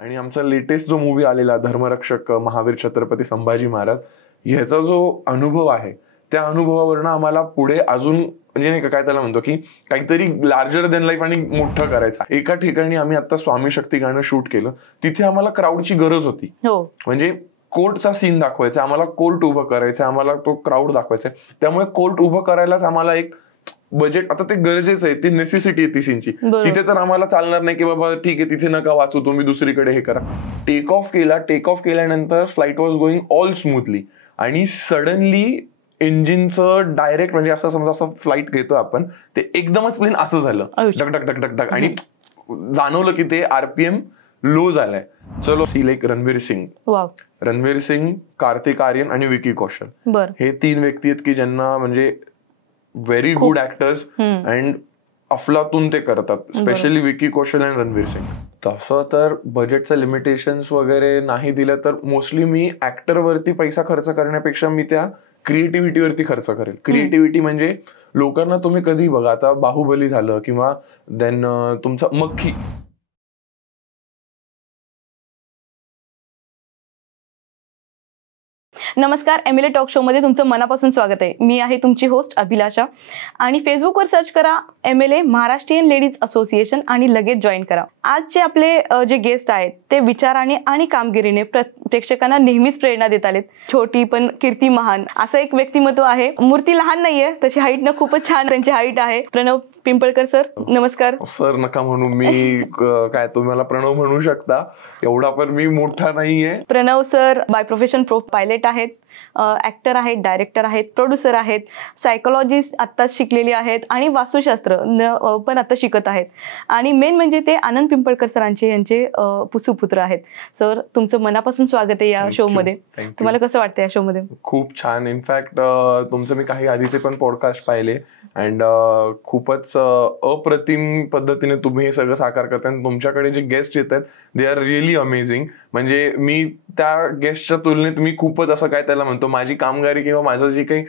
आणि आमचा लेटेस्ट जो मूवी आलेला धर्मरक्षक महावीर छत्रपती संभाजी महाराज, ह्याचा जो अनुभव आहे त्या अनुभवावरनं आम्हाला पुढे अजून म्हणजे नाही का काय त्याला म्हणतो की काहीतरी लार्जर देन लाईफ आणि मोठं करायचं. एका ठिकाणी आम्ही आता स्वामी शक्ती गाणं शूट केलं, तिथे आम्हाला क्राऊडची गरज होती. म्हणजे कोर्टचा सीन दाखवायचा आम्हाला, कोर्ट उभं करायचं आम्हाला, तो क्राऊड दाखवायचा. त्यामुळे कोर्ट उभं करायलाच आम्हाला एक बजेट, आता ते गरजेचं आहे, ती नेसेसिटी आहे ती सीनची. तिथे तर आम्हाला चालणार नाही की बाबा ठीक आहे तिथे नका वाचू तुम्ही दुसरीकडे हे करा. टेक ऑफ केल्यानंतर flight was going all smoothly आणि सडनली इंजिनचं डायरेक्ट म्हणजे असं समजा असं फ्लाईट घेतो आपण, ते एकदमच प्लेन असं झालं duck duck duck duck duck आणि जाणवलं की ते आरपीएम लो झालाय. चलो सी लाईक रणवीर सिंग, कार्तिक आर्यन आणि विकी कौशल, हे 3 व्यक्ती आहेत की ज्यांना म्हणजे व्हेरी गुड ऍक्टर्स अँड अफलातून ते करतात, स्पेशली विकी कौशल आणि रणवीर सिंग. तसं तर बजेटचं लिमिटेशन्स वगैरे नाही दिलं तर मोस्टली मी ऍक्टरवरती पैसा खर्च करण्यापेक्षा मी त्या क्रिएटिव्हिटीवरती खर्च करेल. क्रिएटिव्हिटी म्हणजे लोकांना तुम्ही कधी बघा, आता बाहुबली झालं किंवा देन तुमचा मक्खी. नमस्कार, एमएलए टॉक शो मध्ये तुमचं मनापासून स्वागत आहे. मी आहे तुमची होस्ट अभिलाषा आणि फेसबुकवर सर्च करा एमएलए महाराष्ट्रीयन लेडीज असोसिएशन आणि लगेच जॉईन करा. आजचे आपले जे गेस्ट आहेत ते विचाराने आणि कामगिरीने प्रेक्षकांना नेहमीच प्रेरणा देत आलेत. छोटी पण कीर्ती महान असं एक व्यक्तिमत्व आहे. मूर्ती लहान नाहीये, तशी हाईट न खूपच छान त्यांची हाईट आहे. प्रणव पिंपळकर सर, नमस्कार. सर नका म्हणू, मी काय तुम्ही मला प्रणव म्हणू शकता, एवढा पण मी मोठा नाहीये. Pranav sir by profession pilot आहेत, ऍक्टर आहेत, डायरेक्टर आहेत, प्रोड्युसर आहेत, सायकोलॉजिस्ट आत्ताच शिकलेली आहेत आणि वास्तुशास्त्र पण आता शिकत आहेत. आणि मेन म्हणजे ते आनंद पिंपळकर सरांचे यांचे सुपुत्र आहेत. सर, तुमचं मनापासून स्वागत आहे या शो मध्ये. तुम्हाला कसं वाटतं या शो मध्ये? खूप छान. इनफॅक्ट तुमचं मी काही आधीचे पण पॉडकास्ट पाहिले अँड खूपच अप्रतिम पद्धतीने तुम्ही हे सगळं साकार करताय. तुमच्याकडे जे गेस्ट येत आहेत दे आर रिअली अमेझिंग. म्हणजे मी त्या गेस्टच्या तुलनेत मी खूपच असं काय त्याला म्हणतो, माझी कामगारी किंवा माझं जी काही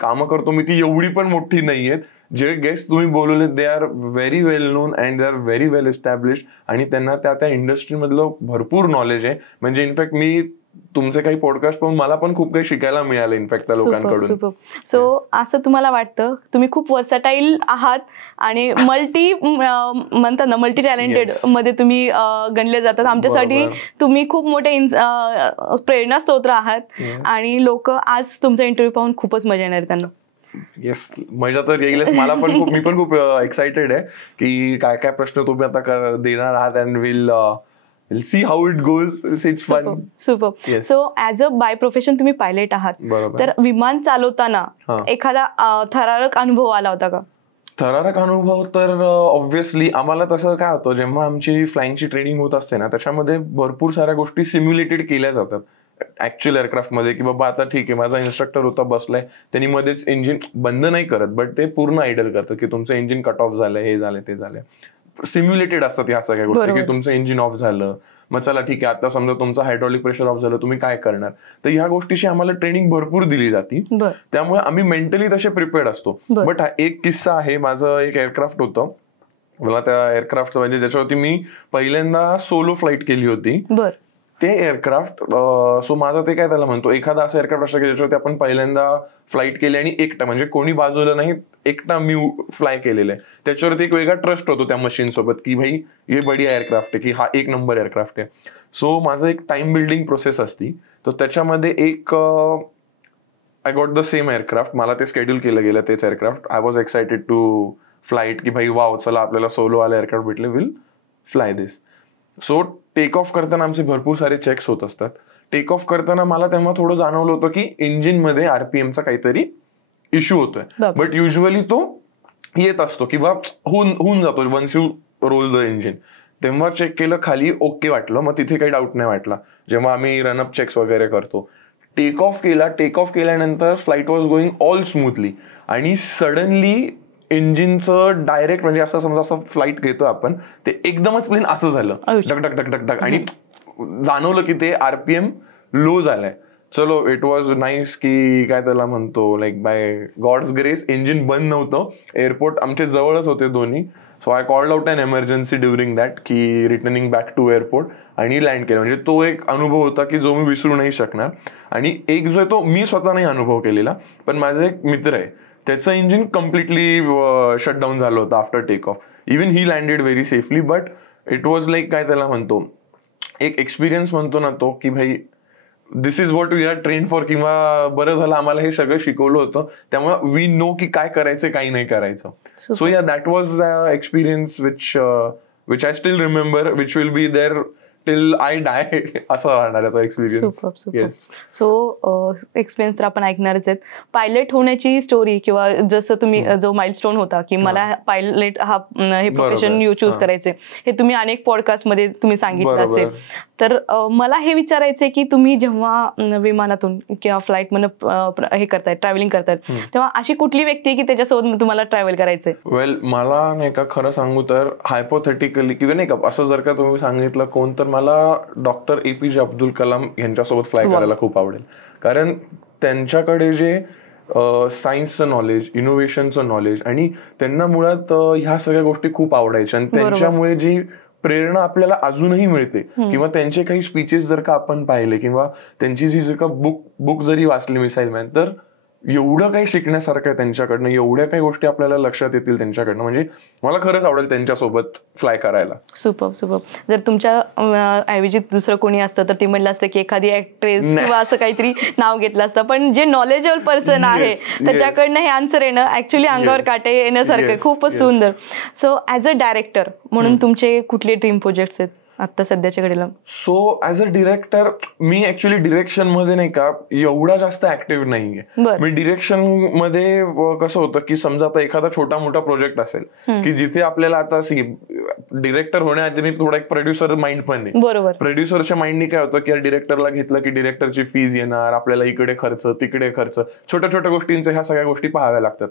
कामं करतो मी ती एवढी पण मोठी नाही आहेत. जे गेस्ट तुम्ही बोलवले they are very well non and they are very well established आणि त्यांना त्या इंडस्ट्रीमधलं भरपूर नॉलेज आहे. म्हणजे इनफॅक्ट मी तुमचे काही पॉडकास्ट पाहून मला पण खूप काही शिकायला मिळालं इनफॅक्ट त्या लोकांकडून. सो असं तुम्हाला वाटतं तुम्ही खूप वर्सटाईल आहात आणि म्हणतात ना मल्टी टॅलेंटेड मध्ये तुम्ही गणले जातात. आमच्यासाठी तुम्ही खूप मोठे प्रेरणास्त्रोत आहात आणि लोक आज तुमचा इंटरव्ह्यू पाहून खूपच मजा येणार त्यांना. येस, मजा तर येईलच. मला पण मी पण खूप एक्साइटेड आहे की काय काय प्रश्न तुम्ही आता देणार आहात and We'll see how it goes. It's fun. Super. Yes. So as a by profession तुम्ही पायलट आहात, तर विमान चालवताना एखादा थरारक अनुभव आला होता का? थरारक अनुभव तर ऑब्व्हियसली आम्हाला तसं काय होतं, जेव्हा आमची फ्लाइंगची ट्रेनिंग होत असते ना त्याच्यामध्ये भरपूर साऱ्या गोष्टी सिम्युलेटेड केल्या जातात ऍक्च्युअल एअरक्राफ्ट की बाबा आता ठीक आहे माझा इन्स्ट्रक्टर होता बसलाय, त्यांनी मध्येच इंजिन बंद नाही करत बट ते पूर्ण आयडल करतं की तुमचं इंजिन कट ऑफ झालंय, हे झालंय ते झालंय. सिम्युलेटेड असतात ह्या सगळ्या गोष्टी की तुमचं इंजिन ऑफ झालं, मग चला ठीक आहे आता समजा तुमचं हायड्रॉलिक प्रेशर ऑफ झालं, तुम्ही काय करणार. तर ह्या गोष्टीची आम्हाला ट्रेनिंग भरपूर दिली जाते, त्यामुळे आम्ही मेंटली तसे प्रिपेअर्ड असतो. बट हा एक किस्सा आहे, माझं एक एअरक्राफ्ट होतं, मला त्या एअरक्राफ्टचं म्हणजे ज्याच्यावरती मी पहिल्यांदा सोलो फ्लाईट केली होती ते एअरक्राफ्ट. सो माझा ते काय त्याला म्हणतो, एखादा असं एअरक्राफ्ट असतं की ज्याच्यावरती आपण पहिल्यांदा फ्लाईट केली आणि एकटा म्हणजे कोणी बाजूला नाही, एकटा मी फ्लाय केलेलं आहे, त्याच्यावरती एक वेगळा ट्रस्ट होतो त्या मशीन सोबत की भाई हे बढिया एअरक्राफ्ट आहे, की हा 1 नंबर एअरक्राफ्ट आहे. सो माझं एक टाइम बिल्डिंग प्रोसेस असती, तर त्याच्यामध्ये एक I got the same aircraft, मला ते शेड्यूल केलं गेलं तेच aircraft. I was excited to flight की भाई वाव चला आपल्याला सोलो वाला एअरक्राफ्ट भेटले, will fly this. So take off करताना आमचे भरपूर सारे चेक्स होत असतात. टेक ऑफ करताना मला तेव्हा थोडं जाणवलं होतं की इंजिनमध्ये आरपीएमचा काहीतरी इश्यू होतोय, बट युजली तो येत असतो किंवा होऊन जातो once you roll the engine. तेव्हा चेक केलं, खाली ओके वाटलं, मग तिथे काही डाऊट नाही वाटला. जेव्हा आम्ही रनअप चेक्स वगैरे करतो, टेक ऑफ केल्यानंतर flight was going all smoothly आणि सडनली इंजिनचं डायरेक्ट म्हणजे असं समजा असं फ्लाईट घेतो आपण, ते एकदमच प्लेन असं झालं duck duck duck duck duck आणि जाणवलं की ते आरपीएम लो झालाय. चलो इट वॉज नाईस की काय त्याला म्हणतो, like by god's grace engine बंद नव्हतं, एअरपोर्ट आमच्या जवळच होते दोन्ही. So I called out an emergency during that की रिटर्निंग बॅक टू एअरपोर्ट आणि लँड केलं. म्हणजे तो एक अनुभव होता की जो मी विसरू नाही शकणार. आणि एक जो आहे तो मी स्वतः नाही अनुभव केलेला, पण माझा एक मित्र आहे, त्याचं इंजिन कम्प्लिटली शटडाऊन झालं होतं after take off. Even he landed very safely, but it was like काय त्याला म्हणतो, एक एक्सपिरियन्स म्हणतो ना तो, की भाई this is what we are train for, किंवा बरं झालं आम्हाला हे सगळं शिकवलं होतं, त्यामुळे वी नो की काय करायचं काही नाही करायचं. So yeah that was experience which I still remember, which will be there till I die, असं राहणार आहे तो एक्सपिरियन्स. सो एक्सपिरियन्स तर आपण ऐकणारच आहेत. पायलट होण्याची स्टोरी, किंवा जसं तुम्ही जो माइलस्टोन होता की मला पायलट हे प्रोफेशन चूज करायचे, हे तुम्ही अनेक पॉडकास्ट मध्ये तुम्ही सांगितलं असेल. तर मला हे विचारायचंय की तुम्ही जेव्हा विमानातून किंवा फ्लाईट मधून हे करतायत, ट्रॅव्हलिंग करतायत, तेव्हा अशी कुठली व्यक्ती की त्याच्यासोबत तुम्हाला ट्रॅव्हल करायचंय? वेल, मला नाही का खरं सांगू तर हायपोथेटिकली किंवा नाही का असं जर का तुम्ही सांगितलं कोण, तर मला डॉक्टर APJ अब्दुल कलाम यांच्यासोबत फ्लाय करायला खूप आवडेल. कारण त्यांच्याकडे जे सायन्सचं नॉलेज, इनोव्हेशनचं नॉलेज, आणि त्यांना मुळात ह्या सगळ्या गोष्टी खूप आवडायच्या, आणि त्यांच्यामुळे जी प्रेरणा आपल्याला अजूनही मिळते, किंवा त्यांचे काही स्पीचेस जर का आपण पाहिले, किंवा त्यांची जी जर का बुक जरी वाचली मिसाईल मॅन, तर एवढं काही शिकण्यासारखं आहे त्यांच्याकडनं, एवढ्या काही गोष्टी आपल्याला लक्षात येतील त्यांच्याकडनं. म्हणजे मला खरंच आवडेल त्यांच्यासोबत फ्लाय करायला. सुपर. जर तुमच्या ऐवजी दुसरं कोणी असतं तर ते म्हणलं असतं की एखादी ऍक्ट्रेस किंवा असं काहीतरी नाव घेतलं असतं, पण जे नॉलेजेबल पर्सन आहे त्याच्याकडनं हे आन्सर येणं ऍक्च्युली अंगावर काटे येण्यासारखं, खूपच सुंदर. सो ऍज अ डायरेक्टर म्हणून तुमचे कुठले ड्रीम प्रोजेक्ट्स आहेत आता सध्याच्या घडीला? So as a director me actually direction मध्ये नाही का एवढा जास्त ऍक्टिव्ह नाहीये. मी डिरेक्शन मध्ये कसं होतं की समजा आता एखादा छोटा मोठा प्रोजेक्ट असेल की जिथे आपल्याला आता डिरेक्टर होण्याआधी मी थोडा एक प्रोड्युसर माइंड पण आहे. बरोबर. प्रोड्युसरच्या माइंडनी काय होतं की डिरेक्टरला घेतलं की डिरेक्टरची फीज येणार, आपल्याला इकडे खर्च तिकडे खर्च, छोट्या छोट्या गोष्टींच्या ह्या सगळ्या गोष्टी पाहाव्या लागतात.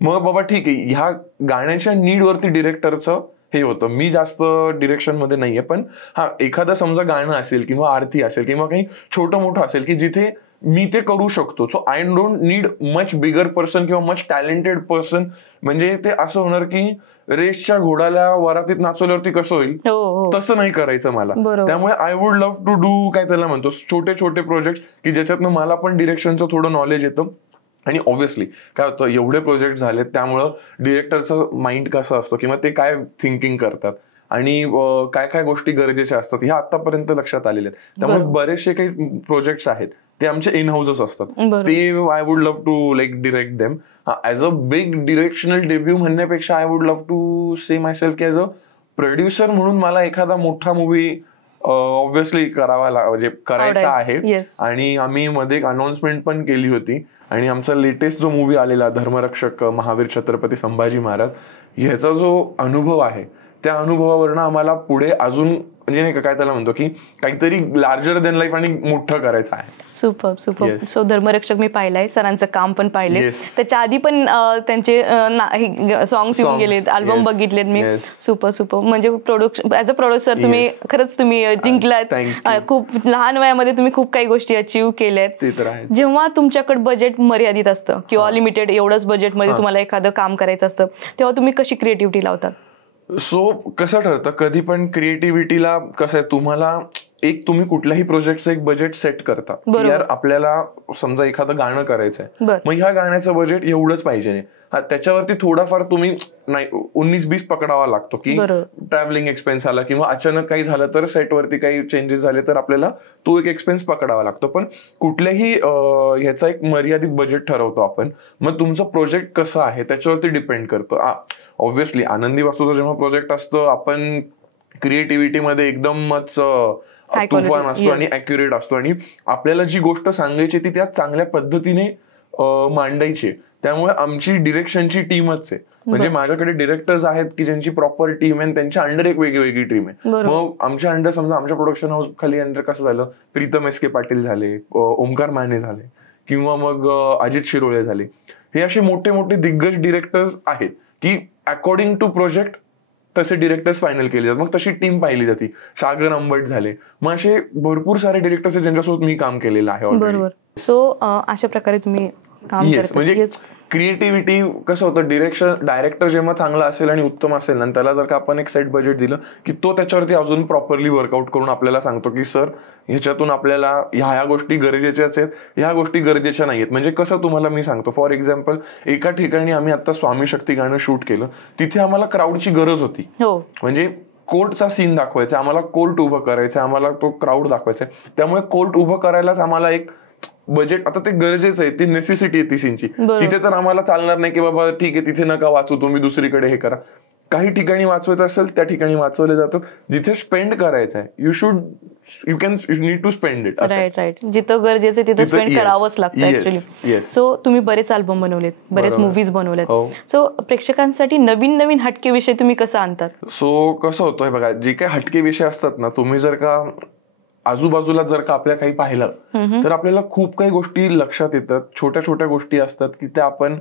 मग बाबा ठीक आहे, ह्या गाण्याच्या नीड वरती डिरेक्टरचं हे होतं. मी जास्त डिरेक्शन मध्ये नाहीये, पण हा एखादं समजा गाणं असेल किंवा आरती असेल किंवा काही छोटं मोठं असेल की जिथे मी ते करू शकतो. So I don't need much bigger person किंवा मच टॅलेंटेड पर्सन. म्हणजे ते असं होणार की रेसच्या घोड्याला वरातीत नाचवल्यावरती कसं होईल तसं नाही करायचं मला. त्यामुळे I would love to do काय त्याला म्हणतो छोटे छोटे प्रोजेक्ट की ज्याच्यातनं मला पण डिरेक्शनचं थोडं नॉलेज येतं. आणि ऑब्व्हियसली काय होतं, एवढे प्रोजेक्ट झालेत त्यामुळं डिरेक्टरचं माइंड कसं असतो किंवा ते काय थिंकिंग करतात आणि काय काय गोष्टी गरजेच्या असतात ह्या आतापर्यंत लक्षात आलेल्या आहेत. त्यामुळे बरेचसे काही प्रोजेक्ट्स आहेत ते आमचे इन हाऊसच असतात. ते I would love to like direct them. As a big directional debut म्हणण्यापेक्षा I would love to say myself की ऍज अ प्रोड्युसर म्हणून मला एखादा मोठा मूवी ऑब्व्हियसली म्हणजे करायचा आहे. आणि आम्ही मध्ये एक अनाउन्समेंट पण केली होती. आणि आमचा लेटेस्ट जो मूवी आलेला धर्मरक्षक महावीर छत्रपती संभाजी महाराज, ह्याचा जो अनुभव आहे त्या अनुभवावरनं आम्हाला पुढे अजून म्हणजे नाही का काय त्याला म्हणतो की काहीतरी लार्जर देन लाईफ आणि मोठं करायचं आहे. सुपर. सो धर्मरक्षक मी पाहिलाय, सरांचं काम पण पाहिलंय, त्याच्या आधी पण त्यांचे सॉंग्स येऊन गेलेत, अल्बम बघितलेत मी. सुपर. म्हणजे ऍज अ प्रोड्युसर तुम्ही जिंकलात. खूप लहान वयामध्ये तुम्ही खूप काही गोष्टी अचीव्ह केल्यात. जेव्हा तुमच्याकडे बजेट मर्यादित असतं किंवा लिमिटेड एवढंच बजेटमध्ये तुम्हाला एखादं काम करायचं असतं, तेव्हा तुम्ही कशी क्रिएटिव्हिटी लावतात? सो कसं ठरतं कधी पण क्रिएटिव्हिटीला, कसं आहे तुम्हाला एक तुम्ही कुठल्याही प्रोजेक्टचं एक बजेट सेट करता. यार आपल्याला समजा एखादं गाणं करायचंय, मग ह्या गाण्याचं बजेट एवढंच पाहिजे. त्याच्यावरती थोडाफार तुम्ही नाही 19-20 पकडावा लागतो की ट्रॅव्हलिंग एक्सपेन्स आला किंवा अचानक काही झालं तर सेटवरती काही चेंजेस झाले तर आपल्याला तो एक एक्सपेन्स पकडावा लागतो. पण कुठल्याही ह्याचा एक मर्यादित बजेट ठरवतो आपण. मग तुमचं प्रोजेक्ट कसं आहे त्याच्यावरती डिपेंड करतं. ऑब्व्हियसली आनंदी वास्तूचं जेव्हा प्रोजेक्ट असतं आपण क्रिएटिव्हिटीमध्ये एकदमच तुफान असतो आणि अॅक्युरेट असतो आणि आपल्याला जी गोष्ट सांगायची ती त्या चांगल्या पद्धतीने मांडायची. त्यामुळे आमची डिरेक्शनची टीमच आहे. म्हणजे माझ्याकडे डिरेक्टर्स आहेत की ज्यांची प्रॉपर टीम आहे, त्यांच्या अंडर एक वेगळी टीम आहे. मग आमच्या अंडर समजा आमच्या प्रोडक्शन हाऊस खाली अंडर कसं झालं, प्रीतम SK पाटील झाले, ओमकार माने झाले किंवा मग अजित शिरोळे झाले. हे असे मोठे मोठे दिग्गज डिरेक्टर्स आहेत की अकॉर्डिंग टू प्रोजेक्ट तसे डिरेक्टर्स फायनल केले जातात. मग तशी टीम पाहिली जाते. सागर अंबट झाले, मग असे भरपूर सारे डिरेक्टर्स आहेत ज्यांच्यासोबत मी काम केलेलं आहे. बरोबर. सो अशा प्रकारे तुम्ही काम करता. म्हणजे क्रिएटिव्हिटी कसं होतं, डायरेक्टर जेव्हा चांगला असेल आणि उत्तम असेल ना, त्याला जर का आपण एक सेट बजेट दिलं की तो त्याच्यावरती अजून प्रॉपरली वर्कआउट करून आपल्याला सांगतो की सर ह्याच्यातून आपल्याला ह्या गोष्टी गरजेच्याच आहेत, ह्या गोष्टी गरजेच्या नाहीयेत. म्हणजे कसं तुम्हाला मी सांगतो, फॉर एक्झाम्पल एका ठिकाणी आम्ही आता स्वामी शक्ती गाणं शूट केलं, तिथे आम्हाला क्राऊडची गरज होती. म्हणजे कोर्टचा सीन दाखवायचा आम्हाला, कोर्ट उभं करायचं आम्हाला, तो क्राऊड दाखवायचा, त्यामुळे कोर्ट उभं करायलाच आम्हाला एक बजेट, आता ते गरजेचं आहे, ती नेसेसिटी आहे ती सीनची. तिथे तर आम्हाला चालणार नाही की बाबा ठीक आहे तिथे नका वाचू तुम्ही दुसरीकडे हे करा. काही ठिकाणी वाचवायचं असेल त्या ठिकाणी वाचवले जातात. जिथे स्पेंड करायचं आहे you need to spend it. Right. जिथं गरजेचं तिथं स्पेंड करावंच लागतं ऍक्च्युअली. सो तुम्ही बरेच अल्बम बनवलेत, बरेच मूवीज बनवलेत. सो प्रेक्षकांसाठी नवीन नवीन हटके विषय तुम्ही कसं आणतात? सो कसं होतंय बघा, जे काही हटके विषय असतात ना, तुम्ही जर का आजूबाजूला जर का आपल्या काही पाहिलं तर आपल्याला खूप काही गोष्टी लक्षात येतात. छोट्या छोट्या गोष्टी असतात की त्या आपण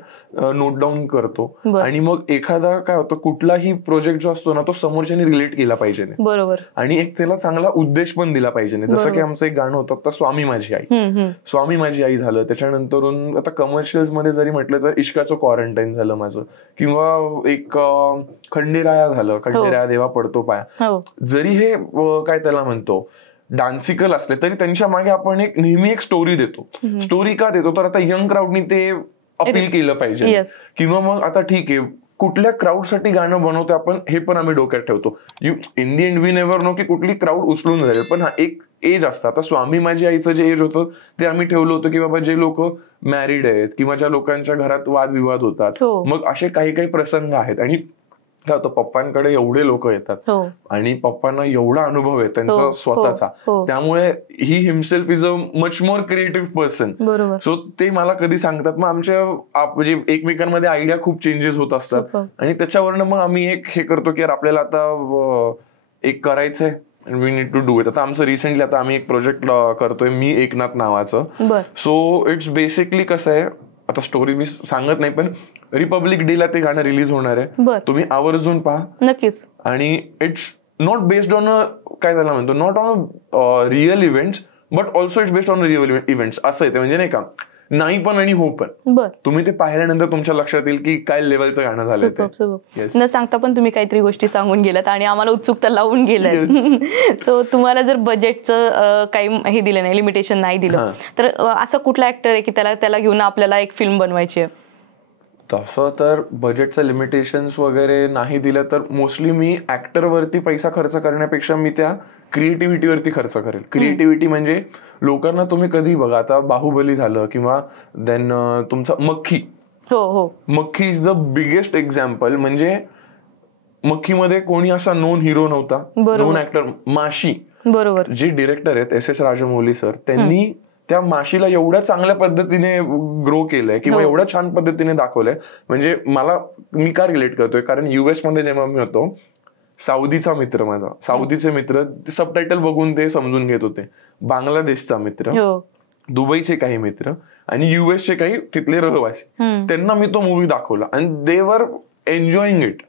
नोट डाऊन करतो. आणि मग एखादा काय होतं, कुठलाही प्रोजेक्ट जो असतो ना तो समोरच्याने रिलेट केला पाहिजे, बरोबर, आणि एक त्याला चांगला उद्देश पण दिला पाहिजे. जसं की आमचं एक गाणं होतं आता स्वामी माझी आई, स्वामी माझी आई झालं. त्याच्यानंतरून आता कमर्शियल्स मध्ये जरी म्हटलं तर इश्काचं क्वारंटाईन झालं माझं, किंवा एक खंडेराया झालं, खंडेराया देवा पडतो पाया. जरी हे काय त्याला म्हणतो डान्सिकल असले तरी त्यांच्या मागे आपण नेहमी एक स्टोरी देतो. स्टोरी का देतो तर आता यंग क्राऊडनी ते अपील केलं पाहिजे, किंवा मग आता ठीक आहे कुठल्या क्राऊडसाठी गाणं बनवतो आपण हे पण आम्ही डोक्यात ठेवतो. In the end we never know की कुठली क्राऊड उचलून जाईल, पण हा एक एज असतं. आता स्वामी माझी आईचं जे एज होतं ते आम्ही ठेवलं होतं की बाबा जे लोक मॅरिड आहेत किंवा ज्या लोकांच्या घरात वादविवाद होतात, मग असे काही काही प्रसंग आहेत. आणि पप्पांकडे एवढे लोक येतात आणि पप्पांना एवढा अनुभव आहे त्यांचा स्वतःचा, त्यामुळे he himself is a much more creative person. So ते मला कधी सांगतात, मग आमच्या म्हणजे एकमेकांमध्ये आयडिया खूप चेंजेस होत असतात. आणि त्याच्यावरनं मग आम्ही एक हे करतो की आपल्याला आता एक करायचंय, we need to do it. आता आमचं रिसेंटली आता आम्ही एक प्रोजेक्ट करतोय मी एकनाथ नावाचं. सो इट्स बेसिकली कसं आहे, आता स्टोरी मी सांगत नाही, पण रिपब्लिक डे ला ते गाणं रिलीज होणार आहे, तुम्ही आवर्जून पहा नक्कीच. आणि इट्स नॉट बेस्ड ऑन काय त्याला म्हणतो, not on real events but also it's based on real events. असं आहे ते, म्हणजे नाही का, नाही पण आणि हो पण. तुम्ही ते पाहिल्यानंतर तुमच्या लक्षात येईल की काय लेवलचं गाणं झालं. न सांगता पण तुम्ही काहीतरी गोष्टी सांगून गेलात आणि आम्हाला उत्सुकता लावून गेलात. सो तुम्हाला जर बजेटचं काही हे दिलं नाही, लिमिटेशन नाही दिलं, तर असं कुठला ऍक्टर आहे की त्याला घेऊन आपल्याला एक फिल्म बनवायची आहे? तसं तर बजेटचं लिमिटेशन्स वगैरे नाही दिलं तर मोस्टली मी ऍक्टरवरती पैसा खर्च करण्यापेक्षा मी त्या क्रिएटिव्हिटीवरती खर्च करेल. क्रिएटिव्हिटी म्हणजे लोकांना तुम्ही कधी बघा, आता बाहुबली झालं किंवा देन तुमचं मक्खी, मक्खी इज द बिगेस्ट एक्झाम्पल. म्हणजे मक्खीमध्ये कोणी असा नोन हिरो नव्हता, नोन ऍक्टर. माशी, बरोबर, जे डिरेक्टर आहेत S.S. राजमौली सर, त्यांनी त्या माशीला एवढ्या चांगल्या पद्धतीने ग्रो केलंय किंवा एवढ्या छान पद्धतीने दाखवलंय. म्हणजे मी का रिलेट करतोय, कारण US मध्ये जेव्हा मी होतो, सौदीचा मित्र माझा, सौदीचे मित्र सबटायटल बघून ते समजून घेत होते. बांगलादेशचा मित्र, दुबईचे काही मित्र आणि US चे काही तिथले रहिवासी, त्यांना मी तो मूवी दाखवला आणि दे वर एन्जॉईंग इट.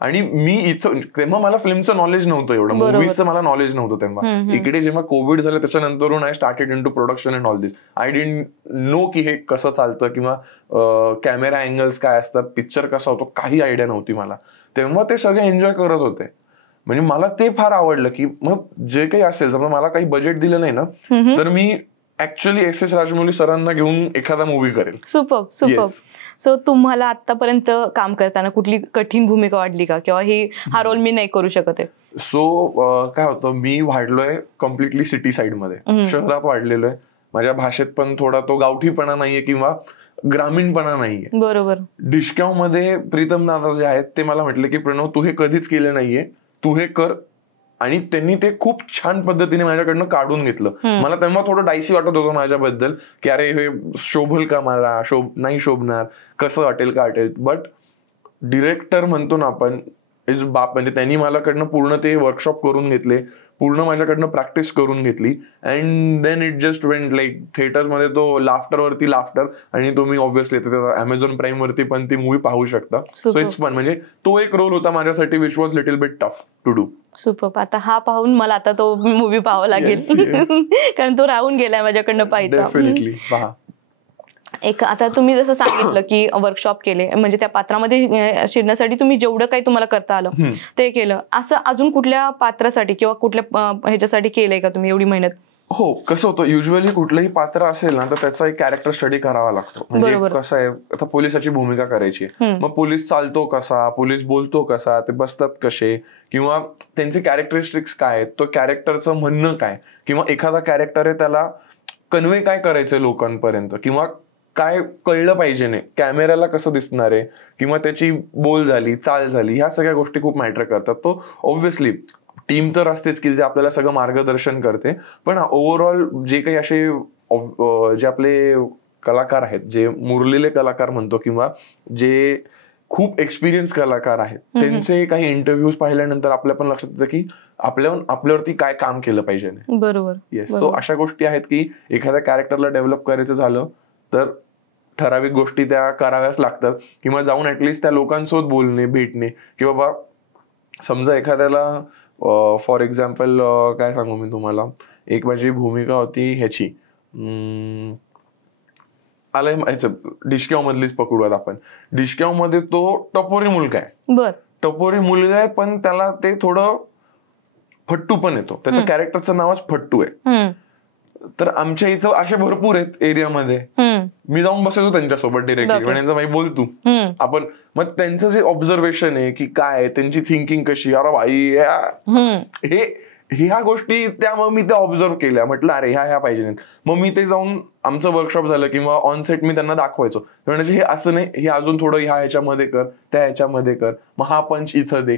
आणि मी इथं तेव्हा मला फिल्मचं नॉलेज नव्हतं, एवढं मूवीजचं मला नॉलेज नव्हतं तेव्हा. इकडे जेव्हा कोविड झालं त्याच्यानंतरून I started into production and all this. I didn't know की हे कसं चालतं किंवा कॅमेरा अँगल्स काय असतात, पिक्चर कसा होतो, काही आयडिया नव्हती मला. तेव्हा ते सगळे एन्जॉय करत होते. म्हणजे मला ते फार आवडलं की मग जे काही असेल, समजा मला काही बजेट दिलं नाही ना, तर मी ऍक्च्युअली S.S. राजमौली सरांना घेऊन एखादा मूवी करेल. सुपर. सो तुम्हाला आतापर्यंत काम करताना कुठली कठीण भूमिका वाटली का, किंवा हा रोल मी नाही करू शकत आहे? सो काय होतं, मी वाढलोय कम्प्लिटली सिटी साइड मध्ये, शहरात वाढलेलो आहे. माझ्या भाषेत पण थोडा तो गावठीपणा नाहीये किंवा ग्रामीणपणा नाहीये. बरोबर. डिशक्याव मध्ये प्रीतम दादा जे आहेत ते मला म्हटले की प्रणव तू हे कधीच केलं नाहीये, तू हे कर. आणि त्यांनी ते खूप छान पद्धतीने माझ्याकडनं काढून घेतलं. मला तेव्हा थोडं डायसी वाटत होतं माझ्याबद्दल की अरे हे शोभल का मला, नाही शोभणार, कसं वाटेल का वाटेल. बट डिरेक्टर म्हणतो ना आपण, इज बाप. म्हणजे त्यांनी माझ्याकडनं पूर्ण ते वर्कशॉप करून घेतले, पूर्ण माझ्याकडनं प्रॅक्टिस करून घेतली. And then it just went like थिएटर्समध्ये तो लाफ्टरवरती लाफ्टर. आणि तुम्ही ऑब्व्हियसली अमेझॉन प्राईम वरती पण ती मूवी पाहू शकता. So it's fun. म्हणजे तो एक रोल होता माझ्यासाठी which was little bit tough to do. Super. आता हा पाहून मला आता तो मूवी पाहावा लागेल कारण तो राहून गेलाय माझ्याकडनं पाहायचा. डेफिनेटली पहा. एक आता तुम्ही जसं सांगितलं की वर्कशॉप केले, म्हणजे त्या पात्रामध्ये शिरण्यासाठी तुम्ही जेवढं काही तुम्हाला करता आलं ते केलं. असं अजून कुठल्या पात्रासाठी किंवा कुठल्या ह्याच्यासाठी केलंय का तुम्ही एवढी मेहनत? हो, कसं होतं युजली कुठलंही पात्र असेल ना तर त्याचा एक कॅरेक्टर स्टडी करावा लागतो. म्हणजे कसं आहे, आता पोलिसाची भूमिका करायची आहे, मग पोलीस चालतो कसा, पोलीस बोलतो कसा, ते बसतात कसे, किंवा त्यांचे कॅरेक्टरिस्टिक्स काय आहेत, तो कॅरेक्टरचं म्हणणं काय, किंवा एखादा कॅरेक्टर आहे त्याला कन्वे काय करायचंय लोकांपर्यंत, किंवा काय कळलं पाहिजे नाही, कॅमेऱ्याला कसं दिसणार आहे, किंवा त्याची बोल झाली, चाल झाली, ह्या सगळ्या गोष्टी खूप मॅटर करतात. तो ऑब्व्हियसली टीम तर असतेच की जे आपल्याला सगळं मार्गदर्शन करते, पण ओव्हरऑल जे काही असे जे आपले कलाकार आहेत, जे मुरलेले कलाकार म्हणतो किंवा जे खूप एक्सपिरियन्स कलाकार आहेत, त्यांचे काही इंटरव्ह्यूज पाहिल्यानंतर आपल्या पण लक्षात येतं की आपल्यावरती काय काम केलं पाहिजे. बरोबर. येस. सो अशा गोष्टी आहेत की एखाद्या कॅरेक्टरला डेव्हलप करायचं झालं तर ठराविक गोष्टी त्या कराव्याच लागतात, किंवा जाऊन ऍटलिस्ट त्या लोकांसोबत बोलणे, भेटणे, की बाबा समजा एखाद्याला फॉर एक्झाम्पल काय सांगू मी तुम्हाला, एक माझी भूमिका होती ह्याची, आलंय डिशक्याव मधलीच पकडूयात आपण. डिशक्याव मध्ये तो टपोरी मुलगा आहे. टपोरी मुलगा आहे, पण त्याला ते थोडं फट्टू पण येतो, त्याचं कॅरेक्टरचं नावच फट्टू आहे. तर आमच्या इथं असे भरपूर आहेत एरियामध्ये, मी जाऊन बसायचो त्यांच्यासोबत डिरेक्टली, म्हणजे बाई बोल तू आपण, मग त्यांचं जे ऑब्झर्वेशन आहे की काय त्यांची थिंकिंग कशी, अरे भाई ह्या गोष्टी त्या मग मी त्या ऑब्झर्व केल्या, म्हटलं अरे ह्या पाहिजे नाहीत. मग मी ते जाऊन आमचं वर्कशॉप झालं किंवा ऑन सेट मी त्यांना दाखवायचो, म्हणजे हे असं नाही, हे अजून थोडं ह्याच्यामध्ये कर, त्या ह्याच्यामध्ये कर, मग हा पंच इथं दे,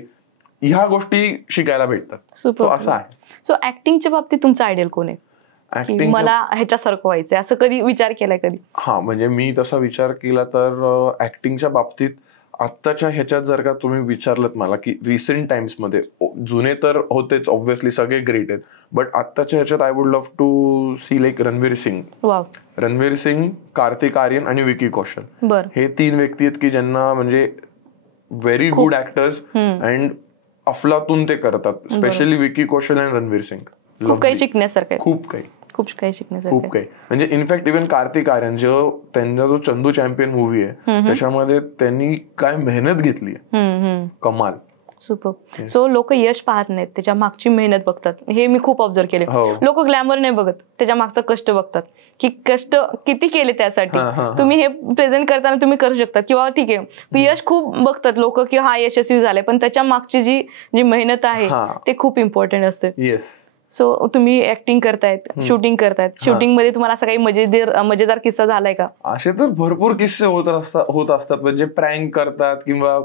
ह्या गोष्टी शिकायला भेटतात. असं आहे. सो ऍक्टिंगच्या बाबतीत तुमचं आयडियल कोण आहे? मला ह्याच्यासारखं व्हायचंय, असं कधी विचार केलाय कधी? हा, म्हणजे मी तसा विचार केला तर ऍक्टिंगच्या बाबतीत आत्ताच्या ह्याच्यात जर का तुम्ही विचारलत मला की रिसेंट टाइम्स मध्ये, जुने तर होतेच ऑब्व्हियसली, सगळे ग्रेट आहेत, बट आत्ताच्या ह्याच्यात I would love to see like Ranveer Singh, Kartik Aaryan आणि विकी कौशल. हे 3 व्यक्ती आहेत की ज्यांना म्हणजे व्हेरी गुड ऍक्टर्स अँड अफलातून ते करतात, स्पेशली विकी कौशल आणि रणवीर सिंग. खूप काही शिकण्यासारखं, खूप काही शिकण्यासारखं. म्हणजे इनफॅक्ट इव्हन कार्तिक आर्यन त्यांचा जो चंदू चॅम्पियन मूवी आहे त्याच्यामध्ये त्यांनी काय मेहनत घेतली, कमाल. सुपर. सो लोक यश पाहत नाहीत, त्याच्या मागची मेहनत बघतात. हे मी खूप ऑब्झर्व केले. लोक ग्लॅमर नाही बघत, त्याच्या मागचं कष्ट बघतात की कष्ट किती केले त्यासाठी. तुम्ही हे प्रेझेंट करताना तुम्ही करू शकता, किंवा ठीक आहे यश खूप बघतात लोक की हा यशस्वी झालाय, पण त्याच्या मागची जी मेहनत आहे ते खूप इम्पॉर्टंट असते. येस. सो तुम्ही ऍक्टिंग करतायत, शूटिंग करतायत, शूटिंग मध्ये तुम्हाला असं काही मजेदार किस्सा झालाय का? असे तर भरपूर किस्से होत असतात, म्हणजे प्रँक करतात किंवा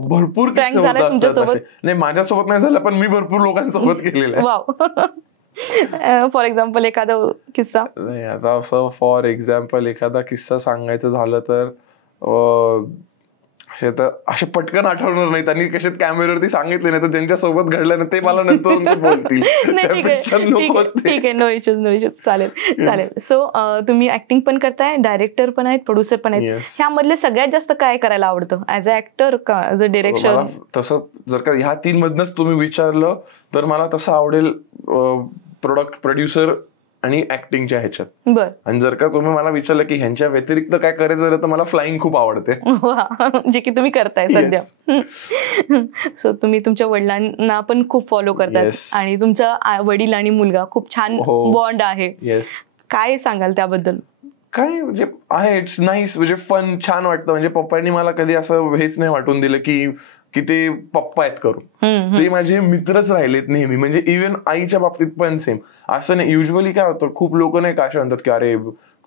भरपूर किस्से होत असतात. नाही, माझ्यासोबत नाही झालं, पण मी भरपूर लोकांसोबत केलेलं आहे. फॉर एक्झाम्पल एखादा किस्सा? नाही, आता असं फॉर एक्झाम्पल एखादा किस्सा सांगायचं झालं तर असे पटकन आठवणार नाही, त्यांनी कशात कॅमेऱ्यावरती सांगितले नाही तर त्यांच्यासोबत घडलं ना ते मला नंतर बोलतील. ठीक आहे, नो इश्यूज. चालेल. सो तुम्ही ऍक्टिंग पण करताय, डायरेक्टर पण आहेत, प्रोड्युसर पण आहेत. ह्यामधले सगळ्यात जास्त काय करायला आवडतं, ऍज अ ऍक्टर का ऍज अ डिरेक्टर? तसं जर का ह्या 3 मधनच तुम्ही विचारलं तर मला तसं आवडेल प्रोड्युसर आणि ऍक्टिंगच्या ह्याच्यात. आणि जर का तुम्ही मला विचारलं की ह्यांच्या व्यतिरिक्त काय करायचं झालं तर मला फ्लाइंग खूप आवडते, जे की तुम्ही करताय सध्या. सो तुम्ही तुमच्या वडिलांना पण खूप फॉलो करताय आणि तुमचा वडील आणि मुलगा खूप छान बॉन्ड आहे. काय सांगाल त्याबद्दल? काय म्हणजे आहे, इट्स नाईस, म्हणजे फन, छान वाटतं. म्हणजे पप्पांनी मला कधी असं हेच नाही वाटून दिलं की ते पप्पा आहेत करून, ते माझे मित्रच राहिलेत नेहमी. म्हणजे इव्हन आईच्या बाबतीत पण सेम. असं नाही, युजली काय होतं, खूप लोक नाही का असे म्हणतात की अरे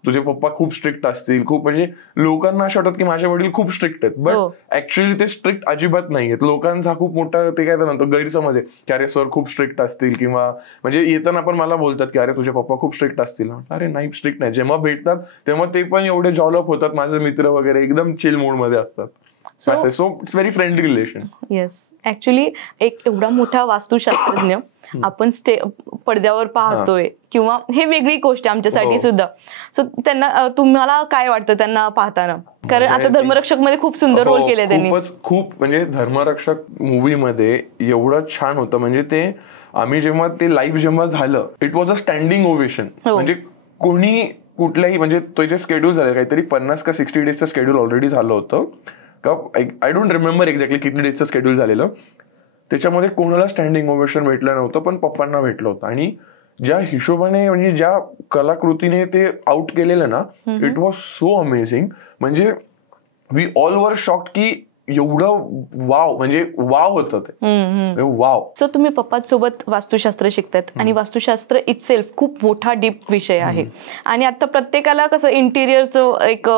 तुझे पप्पा खूप स्ट्रिक्ट असतील, खूप, म्हणजे लोकांना असं वाटतं की माझे वडील खूप स्ट्रिक्ट आहेत, बट ऍक्च्युअली ते स्ट्रिक्ट अजिबात नाही आहेत. लोकांचा खूप मोठा ते काय म्हणतो गैरसमज आहे की अरे सर खूप स्ट्रिक्ट असतील, किंवा म्हणजे येताना पण मला बोलतात की अरे तुझे पप्पा खूप स्ट्रिक्ट असतील. अरे नाही, स्ट्रिक्ट नाही. जेव्हा भेटतात तेव्हा ते पण एवढे जॉलअप होतात, माझे मित्र वगैरे एकदम चिल मूड मध्ये असतात. So it's very friendly relation. Yes, actually एक एवढा मोठा वास्तुशास्त्रज्ञ आपण पडद्यावर पाहतोय, किंवा हे वेगळी गोष्ट आमच्यासाठी सुद्धा. सो त्यांना, तुम्हाला काय वाटतं त्यांना पाहताना? कारण आता धर्मरक्षक मध्ये खूप सुंदर रोल केले त्यांनी. खूप म्हणजे धर्मरक्षक मूवी मध्ये एवढं छान होतं, म्हणजे ते आम्ही जेव्हा ते लाईव्ह जेव्हा झालं, it was a standing ovation. म्हणजे कोणी कुठल्याही म्हणजे तो जे शेड्यूल झालं काहीतरी 50 का 60 डेजचं शेड्यूल ऑलरेडी झालं होतं का, आय डोंट रिमेंबर एक्झॅक्टली किती डेजचं शेड्यूल झालेलं. त्याच्यामध्ये कोणाला स्टँडिंग ओवेशन भेटलं नव्हतं, पण पप्पांना भेटलं होतं. आणि ज्या हिशोबाने म्हणजे ज्या कलाकृतीने ते आउट केलेलं ना, इट वॉज सो अमेझिंग. म्हणजे वी ऑल वर शॉक्ड की एवढं वाव, म्हणजे वाव होतं ते, वाव. सो तुम्ही पप्पांसोबत वास्तुशास्त्र शिकतात आणि वास्तुशास्त्र इटसेल्फ खूप मोठा डीप विषय आहे. आणि आता प्रत्येकाला कसं इंटिरियरचं एक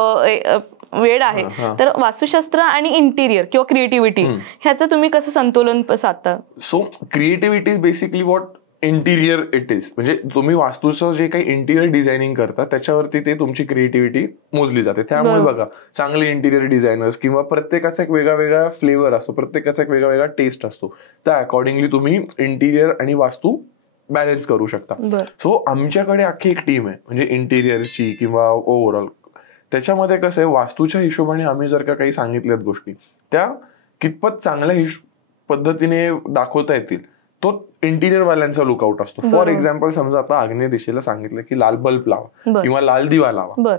वेळ आहे, तर वास्तुशास्त्र आणि इंटिरियर किंवा क्रिएटिव्हिटी ह्याचं तुम्ही कसं संतुलन साधता? So creativity is basically what interior it is. म्हणजे तुम्ही वास्तूचं जे काही इंटिरियर डिझायनिंग करता त्याच्यावरती ते तुमची क्रिएटिव्हिटी मोजली जाते. त्यामुळे बघा, चांगले इंटिरियर डिझायनर्स किंवा प्रत्येकाचा एक वेगळा वेगळा फ्लेवर असतो, प्रत्येकाचा एक वेगळा वेगळा टेस्ट असतो, त्या अकॉर्डिंगली तुम्ही इंटिरियर आणि वास्तू बॅलन्स करू शकता. सो आमच्याकडे अख्खी एक टीम आहे, म्हणजे इंटिरियरची किंवा ओव्हरऑल. त्याच्यामध्ये कसं आहे, वास्तूच्या हिशोबाने आम्ही जर का काही सांगितल्यात गोष्टी, त्या कितपत चांगल्या पद्धतीने दाखवता येतील तो इंटिरियर वाल्यांचा लुकआउट असतो. फॉर एक्झाम्पल, समजा आता आग्नेय दिशेला सांगितलं की लाल बल्ब लावा किंवा लाल दिवा लावा,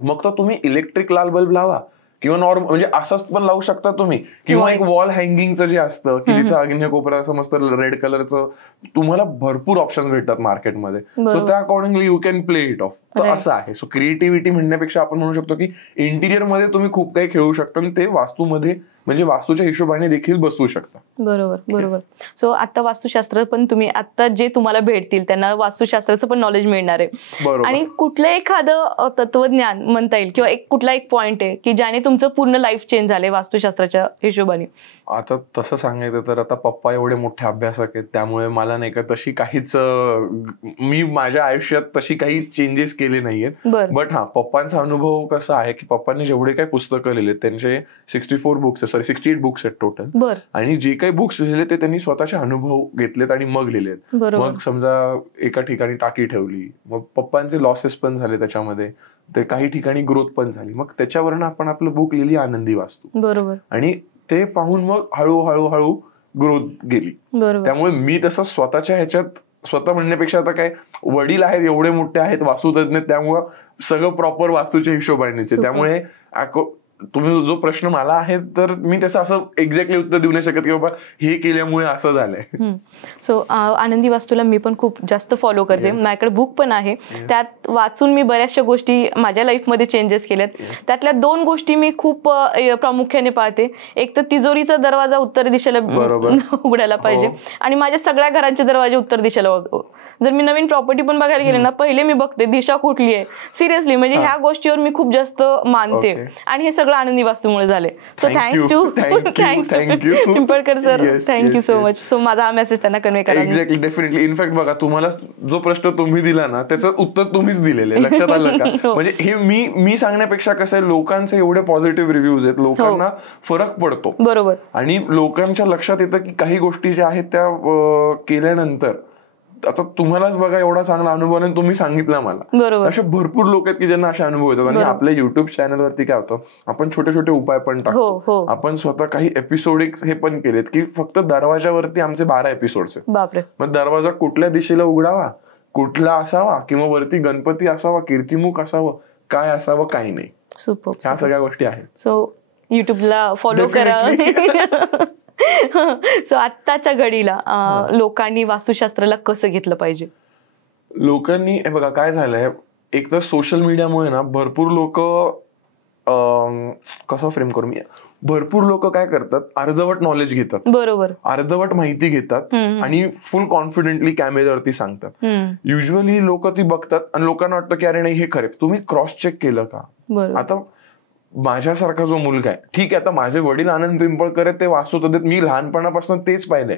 मग तो तुम्ही इलेक्ट्रिक लाल बल्ब लावा किंवा नॉर्मल म्हणजे असंच पण लावू शकता तुम्ही, किंवा एक वॉल हँगिंगचं जे असतं की जिथं आग्नेय कोपरा असं मस्त रेड कलरचं, तुम्हाला भरपूर ऑप्शन भेटतात मार्केटमध्ये. सो त्या accordingly you can play it of. तर असं आहे. सो क्रिएटिव्हिटी म्हणण्यापेक्षा आपण म्हणू शकतो की इंटिरियर मध्ये तुम्ही खूप काही खेळू शकता आणि ते वास्तूमध्ये म्हणजे वास्तूच्या हिशोबाने देखील बसवू शकता. बरोबर. सो आता वास्तुशास्त्र पण तुम्ही आता जे तुम्हाला भेटतील त्यांना वास्तुशास्त्राचं पण नॉलेज मिळणार आहे. आणि कुठलं एखादं तत्वज्ञान म्हणता येईल किंवा कुठला एक पॉइंट आहे की ज्याने तुमचं पूर्ण लाईफ चेंज झालंय वास्तुशास्त्राच्या हिशोबाने? आता तसं सांगायचं तर आता पप्पा एवढे मोठे अभ्यासक आहेत, त्यामुळे मला नाही का तशी काहीच, मी माझ्या आयुष्यात तशी काही चेंजेस केले नाहीयेत. बट हा, पप्पांचा अनुभव कसा आहे की पप्पांनी जेवढे काही पुस्तकं लिहिले त्यांचे 64 बुक्स, 68 बुक्स आहेत टोटल. आणि जे काही बुक्स लिहिले ते त्यांनी स्वतःचे अनुभव घेतलेत आणि मग लिहिलेत. मग समजा एका ठिकाणी टाकी ठेवली, मग पप्पांचे लॉसेस पण झाले त्याच्यामध्ये, ते काही ठिकाणी ग्रोथ पण झाली, मग त्याच्यावरनं आपण आपलं बुक लिहिली आनंदी वास्तू. आणि ते पाहून मग हळूहळू ग्रोथ गेली. त्यामुळे मी तसं स्वतःच्या ह्याच्यात, स्वतः म्हणण्यापेक्षा आता काय, वडील आहेत एवढे मोठे आहेत वास्तुतज्ञ, त्यामुळं सगळं प्रॉपर वास्तूच्या हिशोबानेच आहे. त्यामुळे तुम्ही जो प्रश्न मला आहे तर मी त्याचं असं एक्झॅक्टली उत्तर देऊ नाही शकत की बाबा हे केल्यामुळे असं झालंय. सो आनंदी वास्तूला मी पण खूप जास्त फॉलो करते. माझ्याकडे बुक पण आहे, त्यात वाचून मी बऱ्याचशा गोष्टी माझ्या लाईफमध्ये चेंजेस केल्यात. त्यातल्या 2 गोष्टी मी खूप प्रामुख्याने पाहते. एक तर तिजोरीचा दरवाजा उत्तर दिशेला उघडायला पाहिजे आणि माझ्या सगळ्या घरांचे दरवाजे उत्तर दिशेला. जर मी नवीन प्रॉपर्टी पण बघायला गेले ना, पहिले मी बघते दिशा कुठली आहे. सिरियसली, म्हणजे ह्या गोष्टीवर मी खूप जास्त मानते आणि हे सगळं आनंदी वास्तूमुळे झाले. So thanks to Pimpalkar sir, thank you so much. So माझा हा मेसेज त्यांना कन्वे करा. Exactly, definitely. इनफॅक्ट बघा, तुम्हाला जो प्रश्न तुम्ही दिला ना त्याचं उत्तर तुम्हीच दिलेलं आहे, लक्षात आलं का? म्हणजे हे मी सांगण्यापेक्षा कसं आहे, लोकांचे एवढे पॉझिटिव्ह रिव्ह्यूज आहेत, लोकांना फरक पडतो. बरोबर. आणि लोकांच्या लक्षात येतं की काही गोष्टी ज्या आहेत त्या केल्यानंतर, आता तुम्हालाच बघा एवढा चांगला अनुभव आणि तुम्ही सांगितला मला, असे भरपूर लोक आहेत की ज्यांना असे अनुभव येतात. आणि आपल्या युट्यूब चॅनलवरती काय होतं, आपण छोटे छोटे उपाय पण टाकतो. आपण स्वतः काही एपिसोडिक हे पण केलेत की फक्त दरवाजावरती आमचे 12 एपिसोड्स आहेत. मग दरवाजा कुठल्या दिशेला उघडावा, कुठला असावा, किंवा वरती गणपती असावा, कीर्तिमुख असावं, काय असावं, काही नाही, ह्या सगळ्या गोष्टी आहेत. सो युट्यूबला फॉलो करा. सो आत्ताच्या घडीला लोकांनी वास्तुशास्त्राला कसं घेतलं पाहिजे? लोकांनी हे बघा काय झालंय, एक तर सोशल मीडियामुळे ना भरपूर लोक, कसं फ्रेम करू मी, भरपूर लोक काय करतात, अर्धवट नॉलेज घेतात, अर्धवट माहिती घेतात आणि फुल कॉन्फिडेंटली कॅमेऱ्यावरती सांगतात. युजली लोक ती बघतात आणि लोकांना वाटतं की अरे नाही हे खरे, तुम्ही क्रॉस चेक केलं का? आता माझ्यासारखा जो मुलगा आहे, ठीक आहे, आता माझे वडील आनंद पिंपळकर आहेत, ते वास्तुतज्ञ, मी लहानपणापासून तेच पाहिलंय,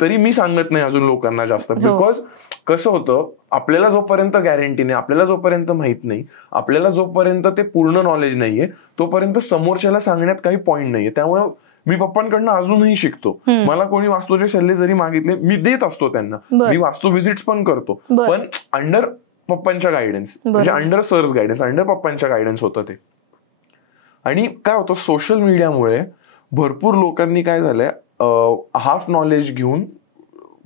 तरी मी सांगत नाही अजून लोकांना जास्त. बिकॉज कसं होतं, आपल्याला जोपर्यंत गॅरंटी नाही, आपल्याला जोपर्यंत माहित नाही, आपल्याला जोपर्यंत ते पूर्ण नॉलेज नाहीये, तोपर्यंत समोरच्याला सांगण्यात काही पॉईंट नाहीये. त्यामुळे मी पप्पांकडनं अजूनही शिकतो. मला कोणी वास्तूचे सल्ले जरी मागितले, मी देत असतो त्यांना. मी वास्तू व्हिजिट्स पण करतो, पण अंडर पप्पांच्या गायडन्स, म्हणजे अंडर सर्स गायडन्स, अंडर पप्पांच्या गायडन्स होतं ते. आणि काय होतं, सोशल मीडियामुळे भरपूर लोकांनी काय झालंय, हाफ नॉलेज घेऊन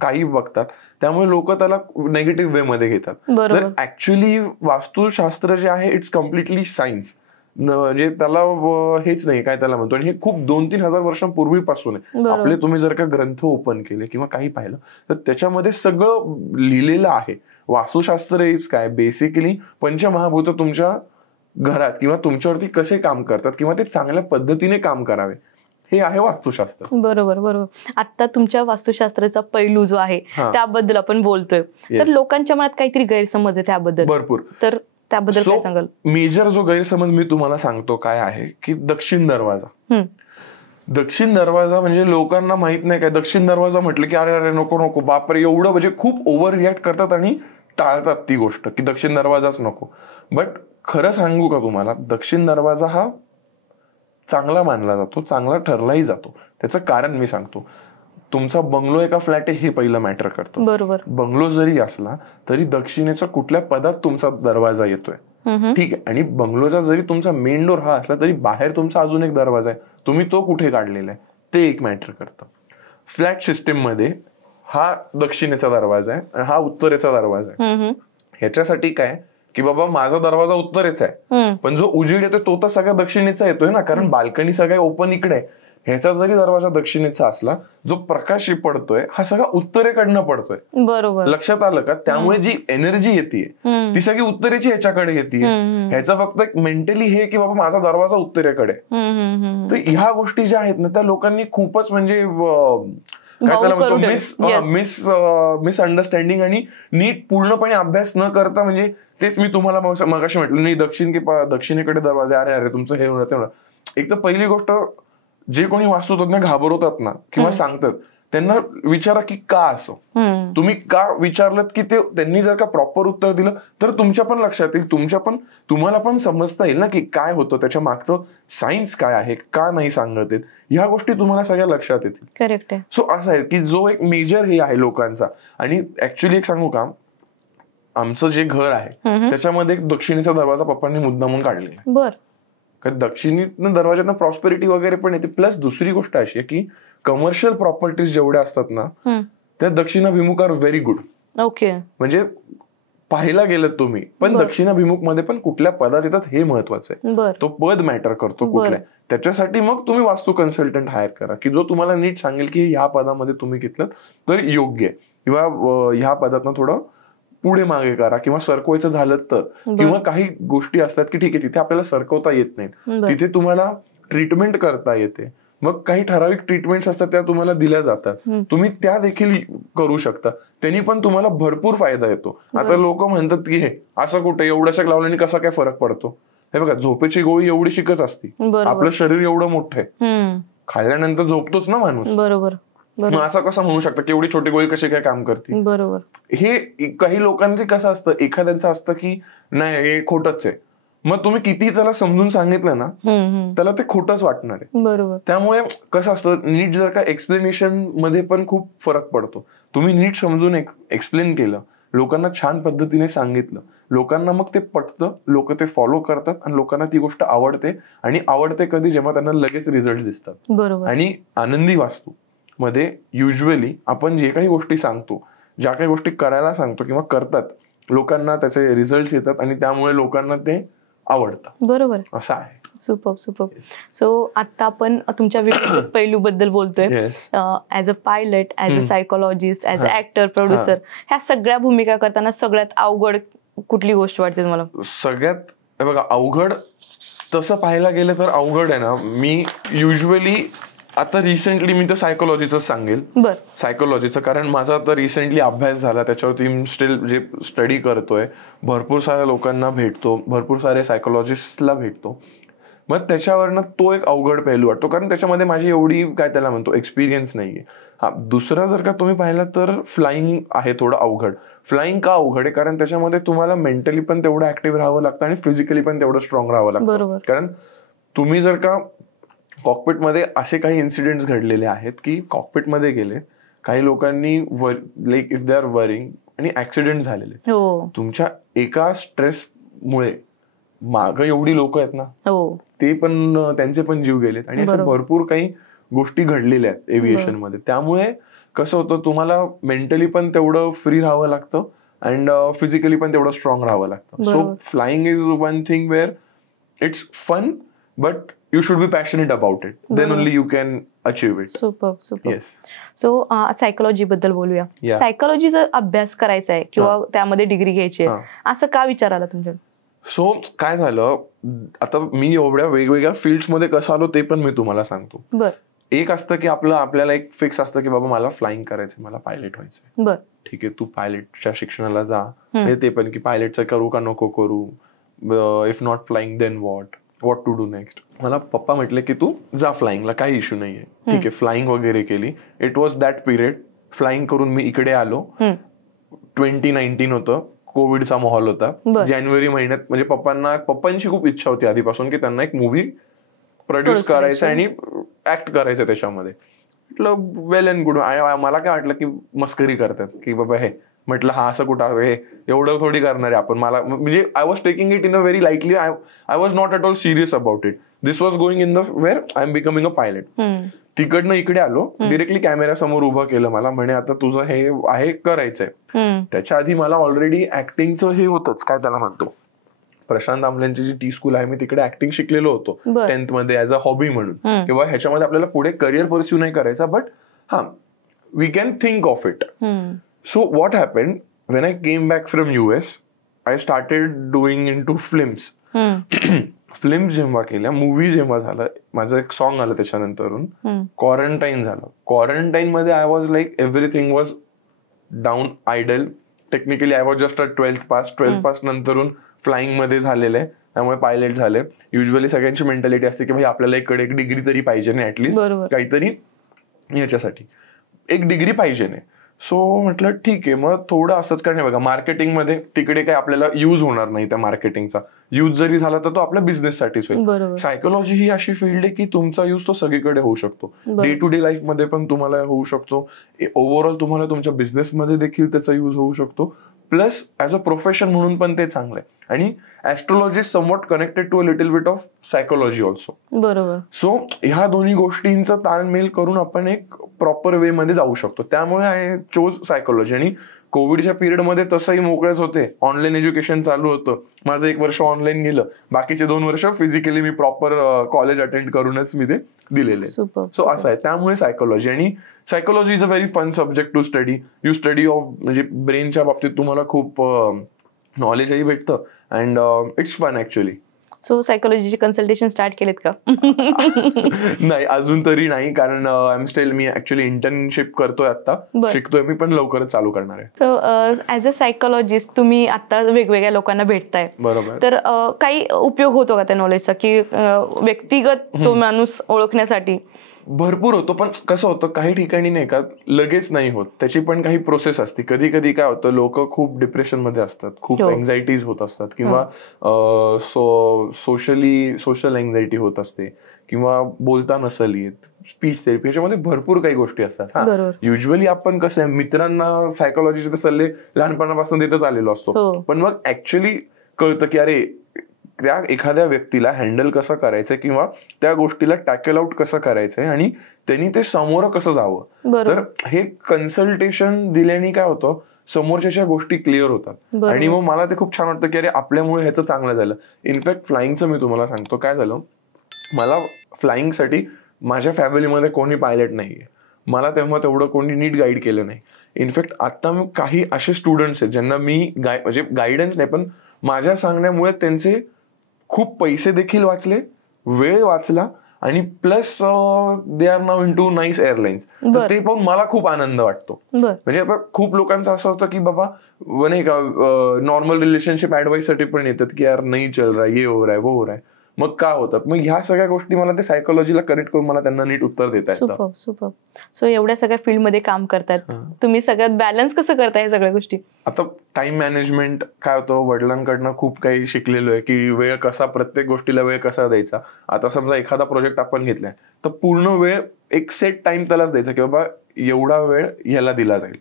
काही बघतात, त्यामुळे लोक त्याला नेगेटिव्ह वे मध्ये घेतात. तर ऍक्च्युली वास्तुशास्त्र जे आहे इट्स कम्प्लिटली सायन्स, म्हणजे त्याला हेच नाही काय त्याला म्हणतो, आणि हे खूप 2-3 हजार वर्षांपूर्वीपासून आहे. आपले तुम्ही जर का ग्रंथ ओपन केले किंवा काही पाहिलं तर त्याच्यामध्ये सगळं लिहिलेलं आहे. वास्तुशास्त्र इज काय, बेसिकली पंचमहाभूत तुमच्या घरात किंवा तुमच्यावरती कसे काम करतात किंवा ते चांगल्या पद्धतीने काम करावे, हे आहे वास्तुशास्त्र. बरोबर. आता तुमच्या वास्तुशास्त्राचा पैलू जो आहे त्याबद्दल आपण बोलतोय, तर लोकांच्या मनात काहीतरी गैरसमज आहे त्याबद्दल भरपूर, तर त्याबद्दल काय सांगाल? मेजर जो गैरसमज मी तुम्हाला सांगतो काय आहे की दक्षिण दरवाजा. दक्षिण दरवाजा म्हणजे लोकांना माहित नाही काय, दक्षिण दरवाजा म्हटलं की अरे अरे नको नको बापरे एवढं, म्हणजे खूप ओव्हर रिॲक्ट करतात आणि टाळतात ती गोष्ट की दक्षिण दरवाजाच नको. बट खरं सांगू का तुम्हाला, दक्षिण दरवाजा हा चांगला मानला जातो, चांगला ठरलाही जातो. त्याचं कारण मी सांगतो. तुमचा बंगलो एका फ्लॅट आहे हे पहिलं मॅटर करतं. बरोबर. बंगलो जरी असला तरी दक्षिणेचा कुठल्या पदात तुमचा दरवाजा येतोय, ठीक आहे, आणि बंगलोचा जरी तुमचा मेन डोर हा असला तरी बाहेर तुमचा अजून एक दरवाजा आहे, तुम्ही तो कुठे काढलेला आहे ते एक मॅटर करतं. फ्लॅट सिस्टीम मध्ये हा दक्षिणेचा दरवाजा आहे, हा उत्तरेचा दरवाजा आहे. ह्याच्यासाठी काय की बाबा माझा दरवाजा उत्तरेचा आहे, पण जो उजेड येतोय तो तर सगळ्या दक्षिणेचा येतोय ना, कारण बाल्कनी सगळ्या ओपन इकडे आहे. ह्याचा जरी दरवाजा दक्षिणेचा असला, जो प्रकाश पडतोय हा सगळा उत्तरेकडनं पडतोय. बरोबर, लक्षात आलं का? त्यामुळे जी एनर्जी येते ती सगळी उत्तरेची ह्याच्याकडे येते. ह्याचा फक्त एक मेंटली हे की बाबा माझा दरवाजा उत्तरेकडे. तर ह्या गोष्टी ज्या आहेत ना त्या लोकांनी खूपच म्हणजे काय त्याला म्हणतो मिसअंडरस्टँडिंग आणि नीट पूर्णपणे अभ्यास न करता, म्हणजे तेच मी तुम्हाला मगाशी म्हटलं नाही दक्षिणेकडे दरवाजा, अरे अरे तुमचं हे होणार ते होणार. एक तर पहिली गोष्ट, जे कोणी वास्तुतज्ञ घाबरवतात ना किंवा सांगतात त्यांना विचारा की का असं. तुम्ही का विचारलं की ते त्यांनी जर का प्रॉपर उत्तर दिलं तर तुमच्या पण लक्षात येईल, तुम्हाला पण समजता येईल ना की काय होतं, त्याच्या मागचं सायन्स काय आहे, का नाही सांगत आहेत, ह्या गोष्टी तुम्हाला सगळ्या लक्षात येतील. करेक्ट आहे. सो असं आहे की जो एक मेजर हे आहे लोकांचा. आणि ऍक्च्युली एक सांगू का, आमचं जे घर आहे त्याच्यामध्ये एक दक्षिणेचा दरवाजा पप्पांनी मुद्दामून काढलेला आहे. बर. कारण दक्षिणेतनं दरवाज्यातनं प्रॉस्पेरिटी वगैरे पण येते. प्लस दुसरी गोष्ट अशी आहे की कमर्शियल प्रॉपर्टीज जेवढ्या असतात ना त्या दक्षिणाभिमुख आर व्हेरी गुड. ओके. म्हणजे पाहायला गेलं तुम्ही, पण दक्षिणाभिमुख मध्ये पण कुठल्या पदात येतात हे महत्वाचं आहे. तो पद मॅटर करतो कुठल्या. त्याच्यासाठी मग तुम्ही वास्तू कन्सल्टंट हायर करा की जो तुम्हाला नीट सांगेल की ह्या पदामध्ये तुम्ही घेतलं तर योग्य आहे, किंवा ह्या पदातनं थोडं पुढे मागे करा, किंवा सरकवायचं झालं तर, किंवा काही गोष्टी असतात की ठीक आहे तिथे आपल्याला सरकवता येत नाहीत, तिथे तुम्हाला ट्रीटमेंट करता येते, मग काही ठराविक ट्रीटमेंट्स असतात त्या तुम्हाला दिल्या जातात, तुम्ही त्या देखील करू शकता, त्यांनी पण तुम्हाला भरपूर फायदा येतो. आता लोक म्हणतात की हे असं कुठे एवढ्याशा लावल्याने कसा काय फरक पडतो. हे बघा, झोपेची गोळी एवढी शिकच असते, आपलं शरीर एवढं मोठं आहे, खाल्ल्यानंतर झोपतोच ना माणूस. बरोबर. मग असं कसं म्हणू शकतं की एवढी छोटी गोळी कशी काय काम करते. बरोबर. हे काही लोकांचे कसं असतं, एखाद्यांचं असतं की नाही हे खोटच आहे, मग तुम्ही किती त्याला समजून सांगितलं ना त्याला ते खोटच वाटणार आहे. बरोबर. त्यामुळे कसं असतं, नीट जर का एक्सप्लेनेशन मध्ये पण खूप फरक पडतो. तुम्ही नीट समजून एक्सप्लेन केलं, लोकांना छान पद्धतीने सांगितलं, लोकांना मग ते पटतं, लोक ते फॉलो करतात आणि लोकांना ती गोष्ट आवडते. आणि आवडते कधी, जेव्हा त्यांना लगेच रिझल्ट दिसतात. बरोबर. आणि आनंदी वास्तू मध्ये युजली आपण जे काही गोष्टी सांगतो, ज्या काही गोष्टी करायला सांगतो किंवा करतात, लोकांना त्याचे रिझल्ट येतात आणि त्यामुळे लोकांना ते आवडतं. बरोबर. असं आहे. सुपर. सो आता आपण तुमच्या व्यक्तिगत पैलू बद्दल बोलतोय. As a pilot, as a psychologist, as a actor, producer, ह्या सगळ्या भूमिका करताना सगळ्यात अवघड कुठली गोष्ट वाटते तुम्हाला? सगळ्यात बघा अवघड तसं पाहायला गेलं तर अवघड आहे ना, मी युजली आता रिसेंटली मी तर सायकोलॉजीचं सांगेल. सायकोलॉजीचं, कारण माझा आता रिसेंटली अभ्यास झाला, त्याच्यावरती मी स्टील जे स्टडी करतोय, भरपूर साऱ्या लोकांना भेटतो, भरपूर सारे सायकोलॉजिस्टला भेटतो, मग त्याच्यावरनं तो एक अवघड पैलू वाटतो, कारण त्याच्यामध्ये माझी एवढी काय त्याला म्हणतो एक्सपिरियन्स नाहीये. हा, दुसरा जर का तुम्ही पाहिला तर फ्लाइंग आहे थोडं अवघड. फ्लाइंग का अवघड आहे, कारण त्याच्यामध्ये तुम्हाला मेंटली पण तेवढं ऍक्टिव्ह राहावं लागतं आणि फिजिकली पण तेवढं स्ट्रॉंग राहावं लागतं. कारण तुम्ही जर का कॉकपिटमध्ये असे काही इन्सिडेंट्स घडलेले आहेत की कॉकपिटमध्ये गेले, काही लोकांनी like if they are worrying आणि ऍक्सिडेंट झालेले, तुमच्या एका स्ट्रेसमुळे मागं एवढी लोक आहेत ना, ते पण त्यांचे पण जीव गेलेत आणि अशा भरपूर काही गोष्टी घडलेल्या आहेत एव्हिएशन मध्ये. त्यामुळे कसं होतं तुम्हाला मेंटली पण तेवढं फ्री राहावं लागतं अँड फिजिकली पण तेवढं स्ट्रॉंग राहावं लागतं. So flying is one thing where it's fun but you should be passionate about it, then only you can achieve it. Super. Yes. So psychology बद्दल बोलूया. सायकोलॉजीचा अभ्यास करायचा आहे किंवा त्यामध्ये डिग्री घ्यायची आहे, असं का विचार आला तुमच्या? सो काय झालं, आता मी एवढ्या वेगवेगळ्या फील्ड्स मध्ये कसं आलो ते पण मी तुम्हाला सांगतो. एक असतं की आपल्याला एक फिक्स असतं की बाबा मला फ्लाइंग करायचंय, मला पायलट व्हायचंय. ठीक आहे, तू पायलटच्या शिक्षणाला जा. ते पण की पायलटचं करू का नको करू, if not flying then what to do next. मला पप्पा म्हटले की तू जा फ्लाइंगला, काही इश्यू नाहीये. ठीक आहे, फ्लाइंग वगैरे केली. It was that period. Flying करून मी इकडे आलो. 2019 होतं, कोविडचा माहोल होता. जानेवारी महिन्यात म्हणजे पप्पांची खूप इच्छा होती आधीपासून की त्यांना एक मूवी प्रोड्यूस करायचा आणि ऍक्ट करायचं त्याच्यामध्ये. म्हटलं वेल अँड गुड. मला काय वाटलं की मस्करी करतात की बाबा हे, म्हटलं हा असं कुठं हे एवढं थोडी करणार आहे आपण. मला म्हणजे I was taking it in a very lightly. I was not at all serious about it. This was going in the wear I am becoming a pilot. तिकडनं इकडे आलो, डिरेक्टली कॅमेऱ्यासमोर उभं केलं. मला म्हणे आता तुझं हे आहे करायचंय. त्याच्या आधी मला ऑलरेडी ऍक्टिंगचं हे होतंच, काय त्याला म्हणतो, प्रशांत आमल्यांची जी टी स्कूल आहे मी तिकडे ऍक्टिंग शिकलेलो होतो 10th मध्ये ऍज अ हॉबी म्हणून. किंवा ह्याच्यामध्ये आपल्याला पुढे करिअर परस्यू नाही करायचा, बट हा we can think of it. So what happened when I came back from US, I started doing into films. Films जेव्हा केल्या, मूवी जेव्हा झालं, माझं एक सॉन्ग आलं त्याच्यानंतरून, क्वारंटाईन झालं. क्वारंटाईन मध्ये I was like everything was down, idle. Technically I was just a 12th pass नंतरून फ्लाइंग मध्ये झालेलं आहे, त्यामुळे पायलट झाले. युजली सगळ्यांची मेंटॅलिटी असते की भाई आपल्याला इकडे एक डिग्री तरी पाहिजे नाही, ऍटलीस्ट काहीतरी याच्यासाठी एक डिग्री पाहिजे नाही. सो म्हटलं ठीक आहे, मग थोडं असंच करणे. बघा, मार्केटिंगमध्ये तिकडे काय आपल्याला यूज होणार नाही त्या मार्केटिंगचा. यूज जरी झाला तर तो आपल्या बिझनेससाठीच होईल. सायकोलॉजी ही अशी फील्ड आहे की तुमचा यूज तो सगळीकडे होऊ शकतो. डे टू डे लाईफ मध्ये पण तुम्हाला होऊ शकतो. ओव्हरऑल तुम्हाला तुमच्या बिझनेसमध्ये देखील त्याचा यूज होऊ शकतो. प्लस ऍज अ प्रोफेशन म्हणून पण ते चांगलं आहे. आणि astrology is somewhat connected to a little bit of psychology also. बरोबर. सो ह्या दोन्ही गोष्टींचा ताळमेल करून आपण एक प्रॉपर वे मध्ये जाऊ शकतो. त्यामुळे आय चोज सायकोलॉजी. आणि कोविडच्या पिरियडमध्ये तसंही मोकळेच होते, ऑनलाईन एज्युकेशन चालू होतं. माझं 1 वर्ष ऑनलाईन गेलं, बाकीचे 2 वर्ष फिजिकली मी प्रॉपर कॉलेज अटेंड करूनच मी ते दिलेले. सो असं आहे. त्यामुळे सायकोलॉजी. आणि psychology is a very fun subject to study. You study of म्हणजे ब्रेनच्या बाबतीत तुम्हाला खूप नॉलेजही भेटतं and it's fun actually. So सायकोलॉजीचे कन्सल्टेशन स्टार्ट केलेत का? नाही, अजून तरी नाही, कारण आय एम स्टील, मी ऍक्च्युअली इंटर्नशिप करतोय आता, शिकतोय मी, पण लवकरच चालू करणार आहे. सो ऍज अ सायकोलॉजिस्ट तुम्ही आता वेगवेगळ्या लोकांना भेटताय, बरोबर, तर काही उपयोग होतो का त्या नॉलेजचा, की व्यक्तिगत तो माणूस ओळखण्यासाठी? भरपूर होतो, पण कसं होतं काही ठिकाणी नाही का लगेच नाही होत, त्याची पण काही प्रोसेस असते. कधी कधी काय होतं, लोक खूप डिप्रेशन मध्ये असतात, खूप एन्झायटीज होत असतात, किंवा सोशल एन्झायटी होत असते, किंवा बोलता नसेल येत, स्पीच थेरपी, ह्याच्यामध्ये भरपूर काही गोष्टी असतात. युजली आपण कसं आहे, मित्रांना सायकोलॉजीचे सल्ले लहानपणापासून देतच आलेलो असतो, पण मग ऍक्च्युअली कळतं की अरे त्या एखाद्या व्यक्तीला हँडल कसं करायचंय, किंवा त्या गोष्टीला टॅकल आउट कसं करायचंय, आणि त्यांनी ते समोर कसं जावं. तर हे कन्सल्टेशन दिल्याने काय होतं, समोरच्या गोष्टी क्लिअर होतात. आणि मग मला ते खूप छान वाटतं की अरे आपल्यामुळे ह्याचं चांगलं झालं. इनफॅक्ट फ्लाइंगचं मी तुम्हाला सांगतो काय झालं, मला फ्लाइंगसाठी माझ्या फॅमिलीमध्ये कोणी पायलट नाहीये, मला तेव्हा तेवढं कोणी नीट गाईड केलं नाही. इनफॅक्ट आता मी काही असे स्टुडंट्स आहेत ज्यांना मी म्हणजे गायडन्स नाही, पण माझ्या सांगण्यामुळे त्यांचे खूप पैसे देखील वाचले, वेळ वाचला, आणि plus they are now into nice airlines. तर ते पाहून मला खूप आनंद वाटतो. म्हणजे आता खूप लोकांचं असं होतं की बाबा नाही का, नॉर्मल रिलेशनशिप ऍडवाइस साठी पण येतात की यार नाही चल रहा, ये हो रहा है, वो हो रहा है. मग काय होतात, मग ह्या सगळ्या गोष्टी मला ते सायकोलॉजीला कनेक्ट करून मला त्यांना नीट उत्तर देता येतं. सुपर. सो एवढ्या सगळ्या फील्डमध्ये काम करतात तुम्ही, सगळ्यात बॅलन्स कसं करताय सगळ्या गोष्टी? आता टाइम मॅनेजमेंट काय होतं, वडिलांकडनं खूप काही शिकलेलो आहे की वेळ कसा, प्रत्येक गोष्टीला वेळ कसा द्यायचा. आता समजा एखादा प्रोजेक्ट आपण घेतलाय, तर पूर्ण वेळ एक सेट टाइम त्यालाच द्यायचा की बाबा एवढा वेळ ह्याला दिला जाईल.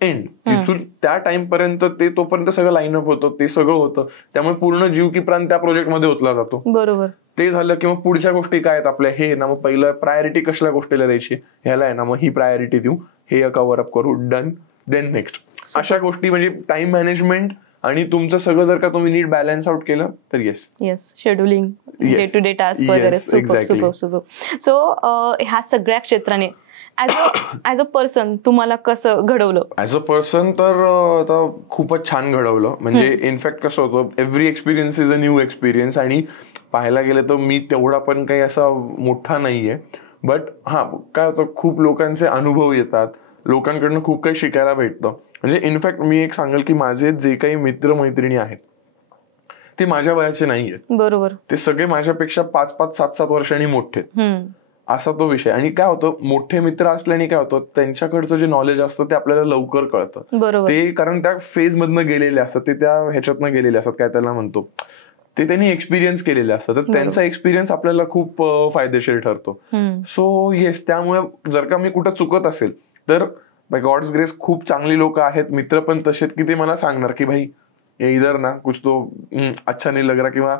एंड तिथून त्या टाइम पर्यंत ते तोपर्यंत सगळं लाईनअप होतं, ते सगळं होतं, त्यामुळे पूर्ण जीव की प्राण त्या प्रोजेक्ट मध्ये ओतला जातो. बरोबर. ते झालं किंवा पुढच्या गोष्टी काय आहेत आपल्या, हे ना मग पहिलं प्रायोरिटी कसल्या गोष्टीला द्यायची, ह्याला आहे ना मग ही प्रायोरिटी देऊ, हे कव्हर अप करू, डन, देन नेक्स्ट. अशा गोष्टी म्हणजे टाइम मॅनेजमेंट आणि तुमचं सगळं जर का तुम्ही नीट बॅलन्स आउट केलं तर yes. Scheduling, day to day task वगैरे. सुपर. सो ह्या सगळ्या क्षेत्राने ऍज अ पर्सन तुम्हाला कसं घडवलं? ऍज अ पर्सन तर आता खूपच छान घडवलं. म्हणजे इनफॅक्ट कसं होतं, every experience is a new experience. आणि पाहायला गेलं तर मी तेवढा पण काही असा मोठा नाहीये, बट हा काय होतं, खूप लोकांचे अनुभव येतात, लोकांकडनं खूप काही शिकायला भेटतं. म्हणजे इनफॅक्ट मी एक सांगेल की माझे जे काही मित्रमैत्रिणी आहेत ते माझ्या वयाचे नाहीयेत. बरोबर. ते सगळे माझ्यापेक्षा 5-5, 7-7 वर्षांनी मोठे, असा तो विषय. आणि काय होतं, मोठे मित्र असल्याने काय होतं, त्यांच्याकडचं जे नॉलेज असतं ते आपल्याला लवकर कळतं. ते कारण त्या फेज मधनं गेलेले असतात, ते त्या ह्याच्यातनं गेलेले असतात, काय त्याला म्हणतो, ते त्यांनी एक्सपिरियन्स केलेले असतात. तर त्यांचा एक्सपिरियन्स आपल्याला खूप फायदेशीर ठरतो. सो येस, त्यामुळे जर का मी कुठं चुकत असेल तर बाय गॉड्स ग्रेस खूप चांगली लोक आहेत, मित्र पण तसेच की ते मला सांगणार की भाई इधर ना कुछ तो अच्छा नाही लग रहा, किंवा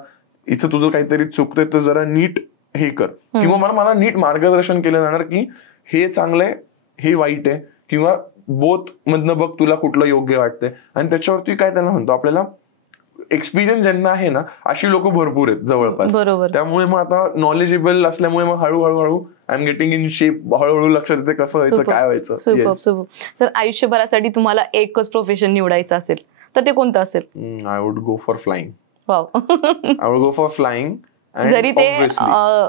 इथं तुझं काहीतरी चुकतंय तर जरा नीट हे कर, किंवा मला नीट मार्गदर्शन केलं जाणार की हे चांगलंय, हे वाईट आहे, किंवा बोथ मधनं बघ तुला कुठलं योग्य वाटतंय. आणि त्याच्यावरती काय त्याला म्हणतो, आपल्याला एक्सपिरियन्स ज्यांना आहे ना अशी लोक भरपूर आहेत जवळपास. त्यामुळे मग आता नॉलेजेबल असल्यामुळे मग हळूहळू I am getting in shape, हळूहळू लक्षात येते कसं व्हायचं, काय व्हायचं. तर आयुष्यभरासाठी तुम्हाला एकच प्रोफेशन निवडायचं असेल तर ते कोणतं असेल? I would go for flying. Wow. I would go for flying. जरी ते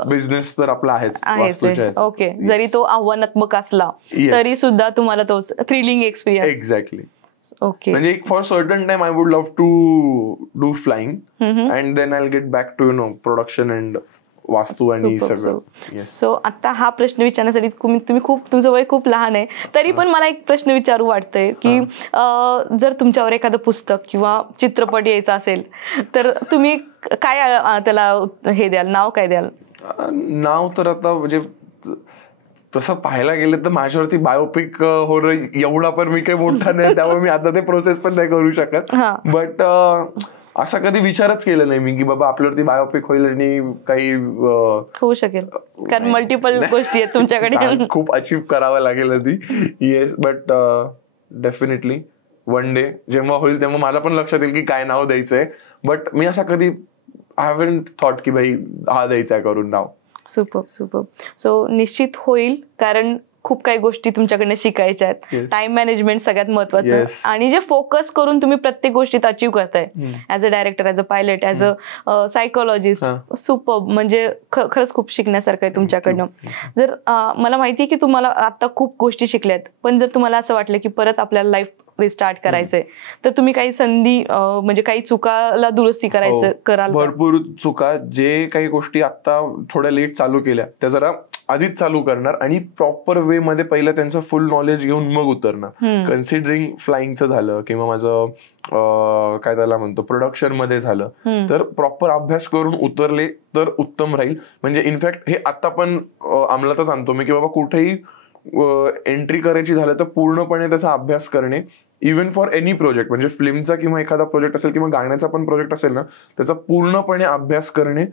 बिझनेस तर आपला आहेच. ओके. जरी तो आव्हानात्मक असला तरी सुद्धा तुम्हाला तो थ्रिलिंग एक्सपिरियन्स. एक्झॅक्टली. ओके. म्हणजे for certain time I would love to do flying and then I get back to production and Vastu आणि सगळं. सो आता हा प्रश्न विचारण्यासाठी तुम्ही तुमचं वय खूप लहान आहे, तरी पण मला एक प्रश्न विचारू वाटतंय की जर तुमच्यावर एखादं पुस्तक किंवा चित्रपट यायचा असेल तर तुम्ही काय त्याला हे द्याल, नाव काय द्याल? नाव तर आता म्हणजे तसं पाहायला गेलं तर माझ्यावरती बायोपिक होणं एवढा पण मी काही मोठा नाही, त्यामुळे मी आता ते प्रोसेस पण नाही करू शकत. बट असा कधी विचारच केला नाही मी की बाबा आपल्यावरती बायोपिक होईल आणि काही होऊ शकेल, कारण मल्टिपल गोष्टी आहेत तुमच्याकडे, खूप अचीव करावं लागेल आधी. Yes, but definitely one day जेव्हा होईल तेव्हा मला पण लक्षात येईल की काय नाव द्यायचंय. बट मी असा कधी आय हॅवंट थॉट की भाई हा द्यायचा करून नाव. सुपर. सो निश्चित होईल, कारण खूप काही गोष्टी तुमच्याकडनं शिकायच्या आहेत. टाइम मॅनेजमेंट सगळ्यात महत्वाचं, आणि जे फोकस करून तुम्ही प्रत्येक गोष्टीत अचीव्ह करताय, as a director, as a pilot, as a psychologist. Super. म्हणजे खरंच खूप शिकण्यासारखं आहे तुमच्याकडनं. जर मला माहिती आहे की तुम्हाला आता खूप गोष्टी शिकल्यात, पण जर तुम्हाला असं वाटलं की परत आपल्याला लाईफ रिस्टार्ट करायचंय तर तुम्ही काही संधी म्हणजे काही चुकाला दुरुस्ती कराल? भरपूर चुका, जे काही गोष्टी आता थोड्या लेट चालू केल्या त्या जरा आधीच चालू करणार आणि प्रॉपर वे मध्ये पहिलं त्यांचं फुल नॉलेज घेऊन मग उतरणार. कन्सिडरिंग फ्लाइंगचं झालं किंवा माझं काय त्याला म्हणतो प्रोडक्शन मध्ये झालं, तर प्रॉपर अभ्यास करून उतरले तर उत्तम राहील. म्हणजे इनफॅक्ट हे आता पण अंमलातच आणतो मी की बाबा कुठेही एंट्री करायची झालं तर पूर्णपणे त्याचा अभ्यास करणे. इव्हन फॉर एनी प्रोजेक्ट, म्हणजे फिल्मचा किंवा एखादा प्रोजेक्ट असेल किंवा गाण्याचा पण प्रोजेक्ट असेल ना, त्याचा पूर्णपणे अभ्यास करणे,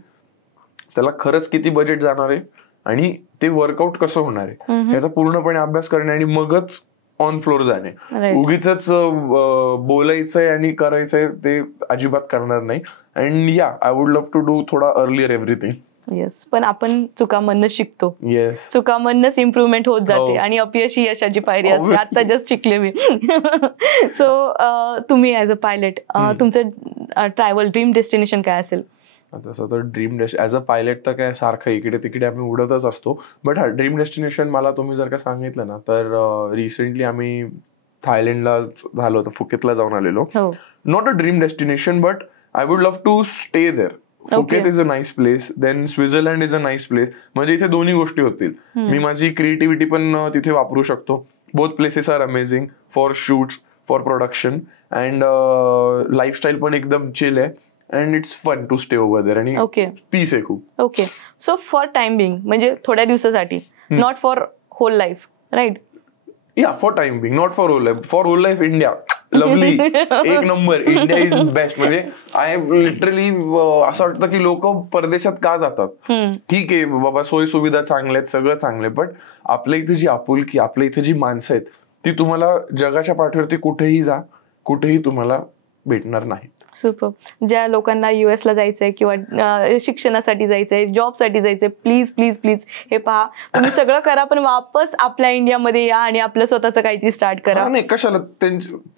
त्याला खरंच किती बजेट जाणार आहे आणि ते वर्कआउट कसं होणार आहे याचा पूर्णपणे अभ्यास करणे आणि मगच ऑन फ्लोर जाणे. उगीच बोलायचंय आणि करायचंय ते अजिबात करणार नाही. And yeah I would love to do थोडा अर्लियर एव्हरीथिंग. येस, पण आपण चुकामधनं शिकतो. येस, चुकामधनंच इम्प्रुव्हमेंट होत जाते आणि अपयश ही यशाची पायरी असते. आता जस्ट शिकले मी. सो तुम्ही ऍज अ पायलट तुमचं ट्रॅव्हल ड्रीम डेस्टिनेशन काय असेल? तसं तर ड्रीम ऍज अ पायलट तर काय सारखं इकडे तिकडे आम्ही उडतच असतो. बट हा ड्रीम डेस्टिनेशन मला तुम्ही जर का सांगितलं ना तर रिसेंटली आम्ही थायलंडला झालो होतो, फुकेतला जाऊन आलेलो. Not a dream destination but I would love to stay there. Phuket is a nice place, then Switzerland is a nice place. म्हणजे इथे दोन्ही गोष्टी होतील. मी माझी क्रिएटिव्हिटी पण तिथे वापरू शकतो. Both places are amazing for shoots, for production, and lifestyle पण एकदम चिल आहे. And it's fun to stay over there आणि पीस आहे खूप. Okay. So for time being, म्हणजे थोड्या दिवसासाठी, not for whole life, right? Yeah, for time being, not for whole life. For whole life India lovely, एक number, India is best. म्हणजे I literally असं वाटतं की लोक परदेशात का जातात. ठीक आहे बाबा, सोयी सुविधा चांगल्या आहेत, सगळं चांगलं, बट आपल्या इथे जी आपुलकी, आपल्या इथे जी माणसं आहेत ती तुम्हाला जगाच्या पाठीवरती कुठेही जा, कुठेही तुम्हाला भेटणार नाही. सुपर. ज्या लोकांना US ला जायचंय किंवा शिक्षणासाठी जायचंय, जॉबसाठी जायचंय, प्लीज प्लीज प्लीज हे पहा, तुम्ही सगळं करा पण वापस आपल्या इंडियामध्ये या आणि आपलं स्वतःचं काहीतरी स्टार्ट करा. नाही, कशाला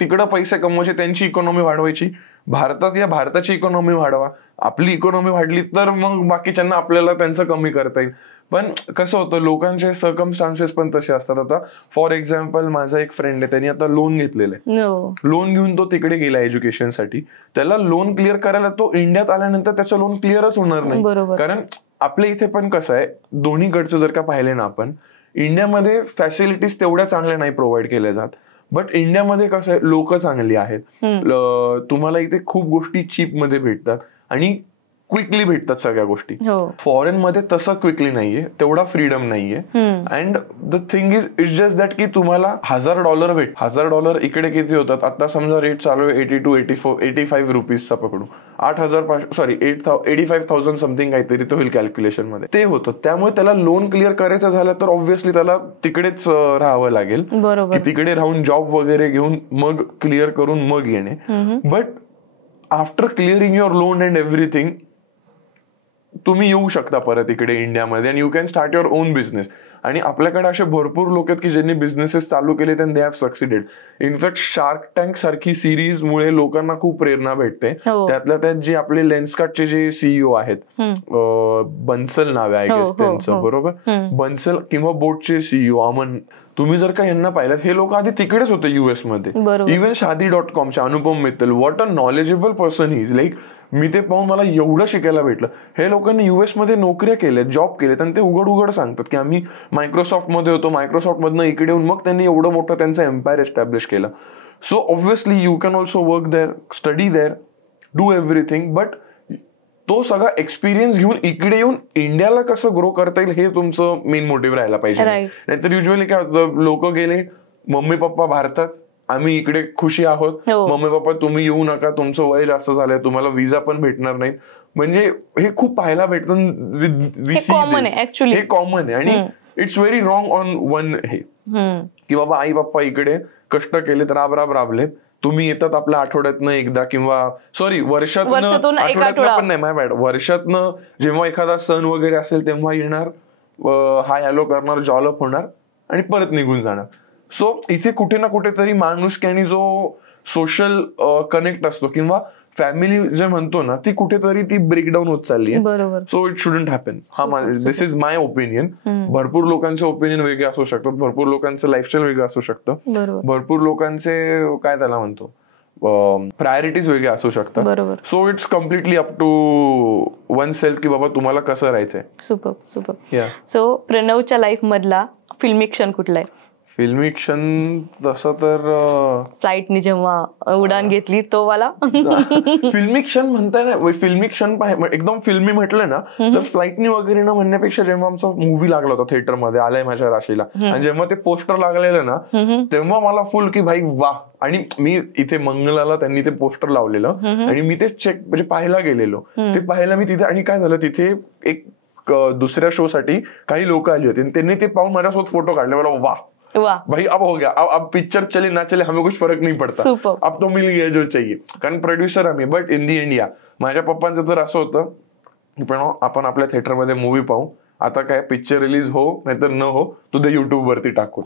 तिकडं पैसे कमवायचे, त्यांची इकॉनॉमी वाढवायची, भारतात या भारताची इकॉनॉमी वाढवा. आपली इकॉनॉमी वाढली तर मग बाकीच्यांना आपल्याला त्यांचं कमी करता येईल. पण कसं होतं, लोकांचे सर्कमस्टान्सेस पण तसे असतात. आता फॉर एक्झाम्पल माझा एक फ्रेंड आहे, त्यांनी आता लोन घेतलेलं आहे. लोन घेऊन तो तिकडे गेला एज्युकेशनसाठी. त्याला लोन क्लिअर करायला तो इंडियात आल्यानंतर त्याचं लोन क्लिअरच होणार नाही. कारण आपल्या इथे पण कसं आहे, दोन्हीकडचं जर का पाहिले ना आपण, इंडियामध्ये फॅसिलिटीज तेवढ्या चांगल्या नाही प्रोव्हाइड केल्या जात, बट इंडियामध्ये कसं आहे, लोक चांगली आहेत. तुम्हाला इथे खूप गोष्टी चीप मध्ये भेटतात आणि क्विकली भेटतात सगळ्या गोष्टी. फॉरेन मध्ये तसं क्विकली नाहीये, तेवढा फ्रीडम नाहीये. And the thing is just that की तुम्हाला $1000 $1000 इकडे किती होतात, आता समजा रेट चालू आहे 82, 84, 85 रुपीजचा पकडू, 85,000 समथिंग काहीतरी तो होईल कॅल्क्युलेशन मध्ये, ते होतं. त्यामुळे त्याला लोन क्लिअर करायचं झालं तर ऑब्व्हियसली त्याला तिकडेच राहावं लागेल, की तिकडे राहून जॉब वगैरे घेऊन मग क्लिअर करून मग येणे. But after clearing your loan and everything तुम्ही येऊ शकता परत इकडे इंडियामध्ये, and you can start your on business. आणि आपल्याकडे असे भरपूर लोक आहेत की ज्यांनी बिझनेसेस चालू केले and they have succeeded. In fact shark tank सारखी सिरीज मुळे लोकांना खूप प्रेरणा भेटते. त्यातल्या त्यात जे आपले लेन्सकार्टचे जे सीईओ आहेत, बन्सल नाव आहे आय गेस त्यांचं, बरोबर, बन्सल, किंवा बोटचे सीईओ अमन, तुम्ही जर का यांना पाहिलं, हे लोक आधी तिकडेच होते US मध्ये. इव्हन Shaadi.comचे Anupam Mittal, what a knowledgeable person he is. Like मी ते पाहून मला एवढं शिकायला भेटलं. हे लोकांनी US मध्ये नोकऱ्या केल्यात, जॉब केलेत, आणि ते उघड सांगतात की आम्ही मायक्रोसॉफ्ट मध्ये होतो, मायक्रोसॉफ्ट मधनं इकडे येऊन मग त्यांनी एवढं मोठं त्यांचं एम्पायर एस्टॅब्लिश केलं. So obviously you can also work there, study there, do everything, but तो सगळा एक्सपिरियन्स घेऊन इकडे येऊन इंडियाला कसं ग्रो करता येईल हे तुमचं मेन मोटिव्ह राहायला पाहिजे. नाहीतर युजली काय होतं, लोक गेले, मम्मी पप्पा भारतात, आम्ही इकडे खुशी आहोत, मम्मी पप्पा तुम्ही येऊ नका, तुमचं वय जास्त झालंय, तुम्हाला विजा पण भेटणार नाही. म्हणजे हे खूप पाहायला भेटतं, हे कॉमन आहे. आणि it's very wrong on one हे, की बाबा आई बाप्पा इकडे कष्ट केलेत, राबलेत, तुम्ही येतात आपल्या आठवड्यातनं एकदा, किंवा सॉरी वर्षातनं, आठवड्यातनं पण नाही, माय बॅड, वर्षातनं जेव्हा एखादा सण वगैरे असेल तेव्हा येणार, हाय हॅलो करणार, जॉलअप होणार आणि परत निघून जाणार. सो इथे कुठे ना कुठेतरी माणुसकी जो सोशल कनेक्ट असतो किंवा फॅमिली जे म्हणतो ना, ती कुठेतरी ती ब्रेकडाऊन होत चालली आहे. So it shouldn't happen. This is my opinion. भरपूर लोकांचे ओपिनियन वेगळे असू शकतात, भरपूर लोकांचं लाईफस्टाईल वेगळं असू शकतं, भरपूर लोकांचे काय त्याला म्हणतो प्रायोरिटीज वेगळे असू शकतात. So it's completely up to oneself की बाबा तुम्हाला कसं राहायचंय. सुपर. सो प्रणवच्या लाईफ मधला फिल्मी क्षण कुठला आहे? फिल्मी क्षण तसं तर फ्लाईटनी जेव्हा उडान घेतली तो वाला फिल्मी क्षण म्हणताय ना, फिल्मी क्षण एकदम फिल्मी म्हटलं ना तर फ्लाईटनी वगैरे ना म्हणण्यापेक्षा जेव्हा आमचा मूवी लागला होता थिएटरमध्ये, आलाय माझ्या राशीला, आणि जेव्हा ते पोस्टर लागलेलं ना तेव्हा मला फुल की भाई वा. आणि मी इथे मंगलाला त्यांनी ते पोस्टर लावलेलं आणि मी ते चेक म्हणजे पाहायला गेलेलो, ते पाहायला मी तिथे. आणि काय झालं, तिथे एक दुसऱ्या शो साठी काही लोक आली होती, त्यांनी ते पाहून माझ्यासोबत फोटो काढले. मला वा भाई अब हो गया, अब पिक्चर चले ना चले हमें कुछ फरक नहीं पड़ता, अब तो मिल गया जो चाहिए. कारण प्रोड्युसर आम्ही, बट इन दी इंडिया माझ्या पप्पांचं तर असं होतं की पण आपण आपल्या थिएटरमध्ये मूवी पाहू, आता काय पिक्चर रिलीज हो नाहीतर न हो, तू ते युट्यूब वरती टाकू.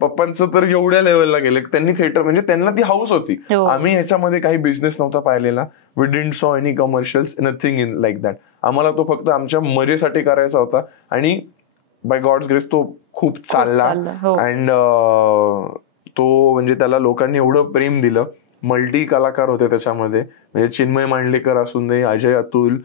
पप्पांचं तर एवढ्या लेवलला गेले, त्यांनी थिएटर म्हणजे त्यांना ती हाऊस होती. आम्ही ह्याच्यामध्ये काही बिझनेस नव्हता पाहिलेला, वी डिडंट सॉ any commercials, nothing in like that. आम्हाला तो फक्त आमच्या मजेसाठी करायचा होता आणि बाय गॉड्स ग्रेस तो खूप चालला. अँड तो म्हणजे त्याला लोकांनी एवढं प्रेम दिलं. मल्टी कलाकार होते त्याच्यामध्ये, म्हणजे चिन्मय मांडलेकर असून दे, अजय अतुल,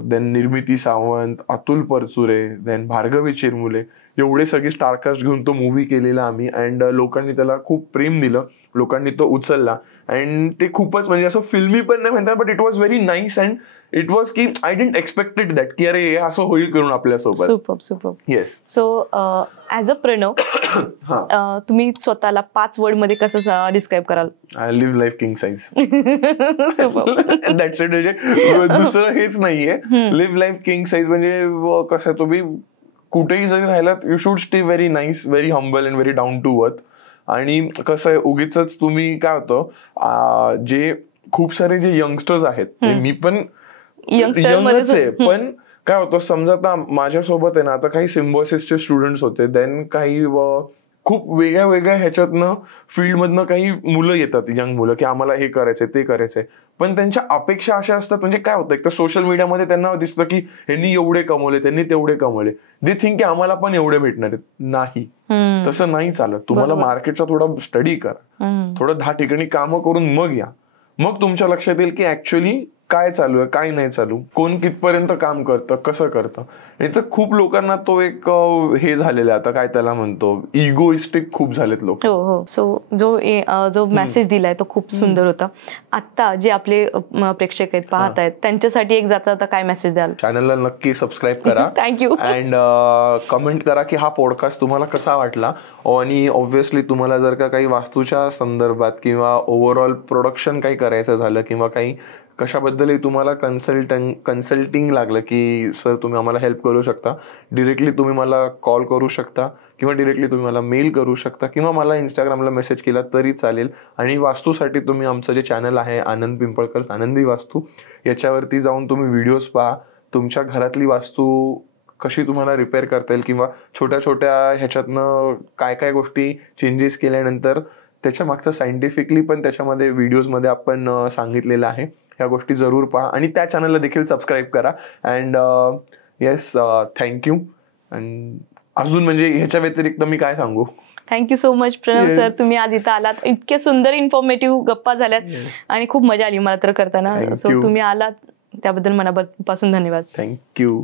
देन निर्मिती सावंत, अतुल परचुरे, देन भार्गवी चिरमुले, एवढे सगळे स्टारकास्ट घेऊन तो मूवी केलेला आम्ही. अँड लोकांनी त्याला खूप प्रेम दिलं, लोकांनी तो उचलला. अँड ते खूपच म्हणजे असं फिल्मी पण नाही म्हणतात, but it was very nice. And it was की आय डिडंट एक्सपेक्टेड दॅट की अरे हे असं होईल करून आपल्यासोबत. Super. Yes. So as a Pranav तुम्ही स्वतःला 5 वर्ड मध्ये कसं डिस्क्राईब कराल? I live life king size. Super. That's it. म्हणजे दुसरं हेच नाहीये. लिव्ह लाईफ किंग साईज म्हणजे कसं तुम्ही कुठेही जरी राहिलात you should stay very nice, very humble and very down to earth. आणि कसं आहे उगीच तुम्ही काय होतं जे खूप सारे जे यंगस्टर्स आहेत मी पण यंगच आहे, पण काय होतं समजा आता माझ्यासोबत आहे ना आता काही सिम्बॉयसिसचे स्टुडंट्स होते, देन काही खूप वेगळ्या वेगळ्या ह्याच्यातनं फील्डमधनं काही मुलं येतात, यंग मुलं, की आम्हाला हे करायचंय ते करायचंय. पण त्यांच्या अपेक्षा अशा असतात, म्हणजे काय होतं एक तर सोशल मीडियामध्ये त्यांना दिसतं की ह्यांनी एवढे कमवले त्यांनी तेवढे कमवले, दे थिंक की आम्हाला पण एवढे भेटणार आहेत. नाही, तसं नाही चालत. तुम्हाला मार्केटचा थोडा स्टडी करा, थोडं 10 ठिकाणी कामं करून मग या, मग तुमच्या लक्षात येईल की ऍक्च्युअली काय चालू आहे काय नाही चालू, कोण कितपर्यंत काम करतं कसं करतं. नाही तर खूप लोकांना तो एक हे झालेला आता काय त्याला म्हणतो इगोइस्टिक खूप झालेत लोक. हो. सो जो मेसेज दिलाय तो खूप सुंदर होता. आता जे आपले प्रेक्षक आहेत पाहत आहेत त्यांच्यासाठी एक जाता काय मेसेज द्याल? चॅनलला नक्की सबस्क्राईब करा. थँक्यू. अँड कमेंट करा की हा पॉडकास्ट तुम्हाला कसा वाटला. आणि ऑब्व्हियसली तुम्हाला जर का काही वास्तूच्या संदर्भात किंवा ओव्हरऑल प्रोडक्शन काही करायचं झालं किंवा काही कशाबद्दलही तुम्हाला कन्सल्टिंग लागलं की सर तुम्ही आम्हाला हेल्प करू शकता, डिरेक्टली तुम्ही मला कॉल करू शकता किंवा डिरेक्टली तुम्ही मला मेल करू शकता किंवा मला इंस्टाग्रामला मेसेज केला तरी चालेल. आणि वास्तूसाठी तुम्ही आमचं जे चॅनल आहे आनंद पिंपळकर आनंदी वास्तू, याच्यावरती जाऊन तुम्ही व्हिडिओज पहा. तुमच्या घरातली वास्तू कशी तुम्हाला रिपेअर करता येईल किंवा छोट्या छोट्या ह्याच्यातनं काय काय गोष्टी चेंजेस केल्यानंतर त्याच्या मागचं सायंटिफिकली पण त्याच्यामध्ये व्हिडिओजमध्ये आपण सांगितलेलं आहे. ह्या गोष्टी जरूर पहा आणि त्या चॅनलला देखील सबस्क्राईब करा. And yes, thank you. अँड अजून म्हणजे ह्याच्या व्यतिरिक्त मी काय सांगू. Thank you so much Pranav sir, तुम्ही आज इथं आलात. इतके सुंदर इन्फॉर्मेटिव्ह गप्पा झाल्यात आणि खूप मजा आली मला तर करताना. सो तुम्ही आलात त्याबद्दल मनापासून धन्यवाद. थँक्यू.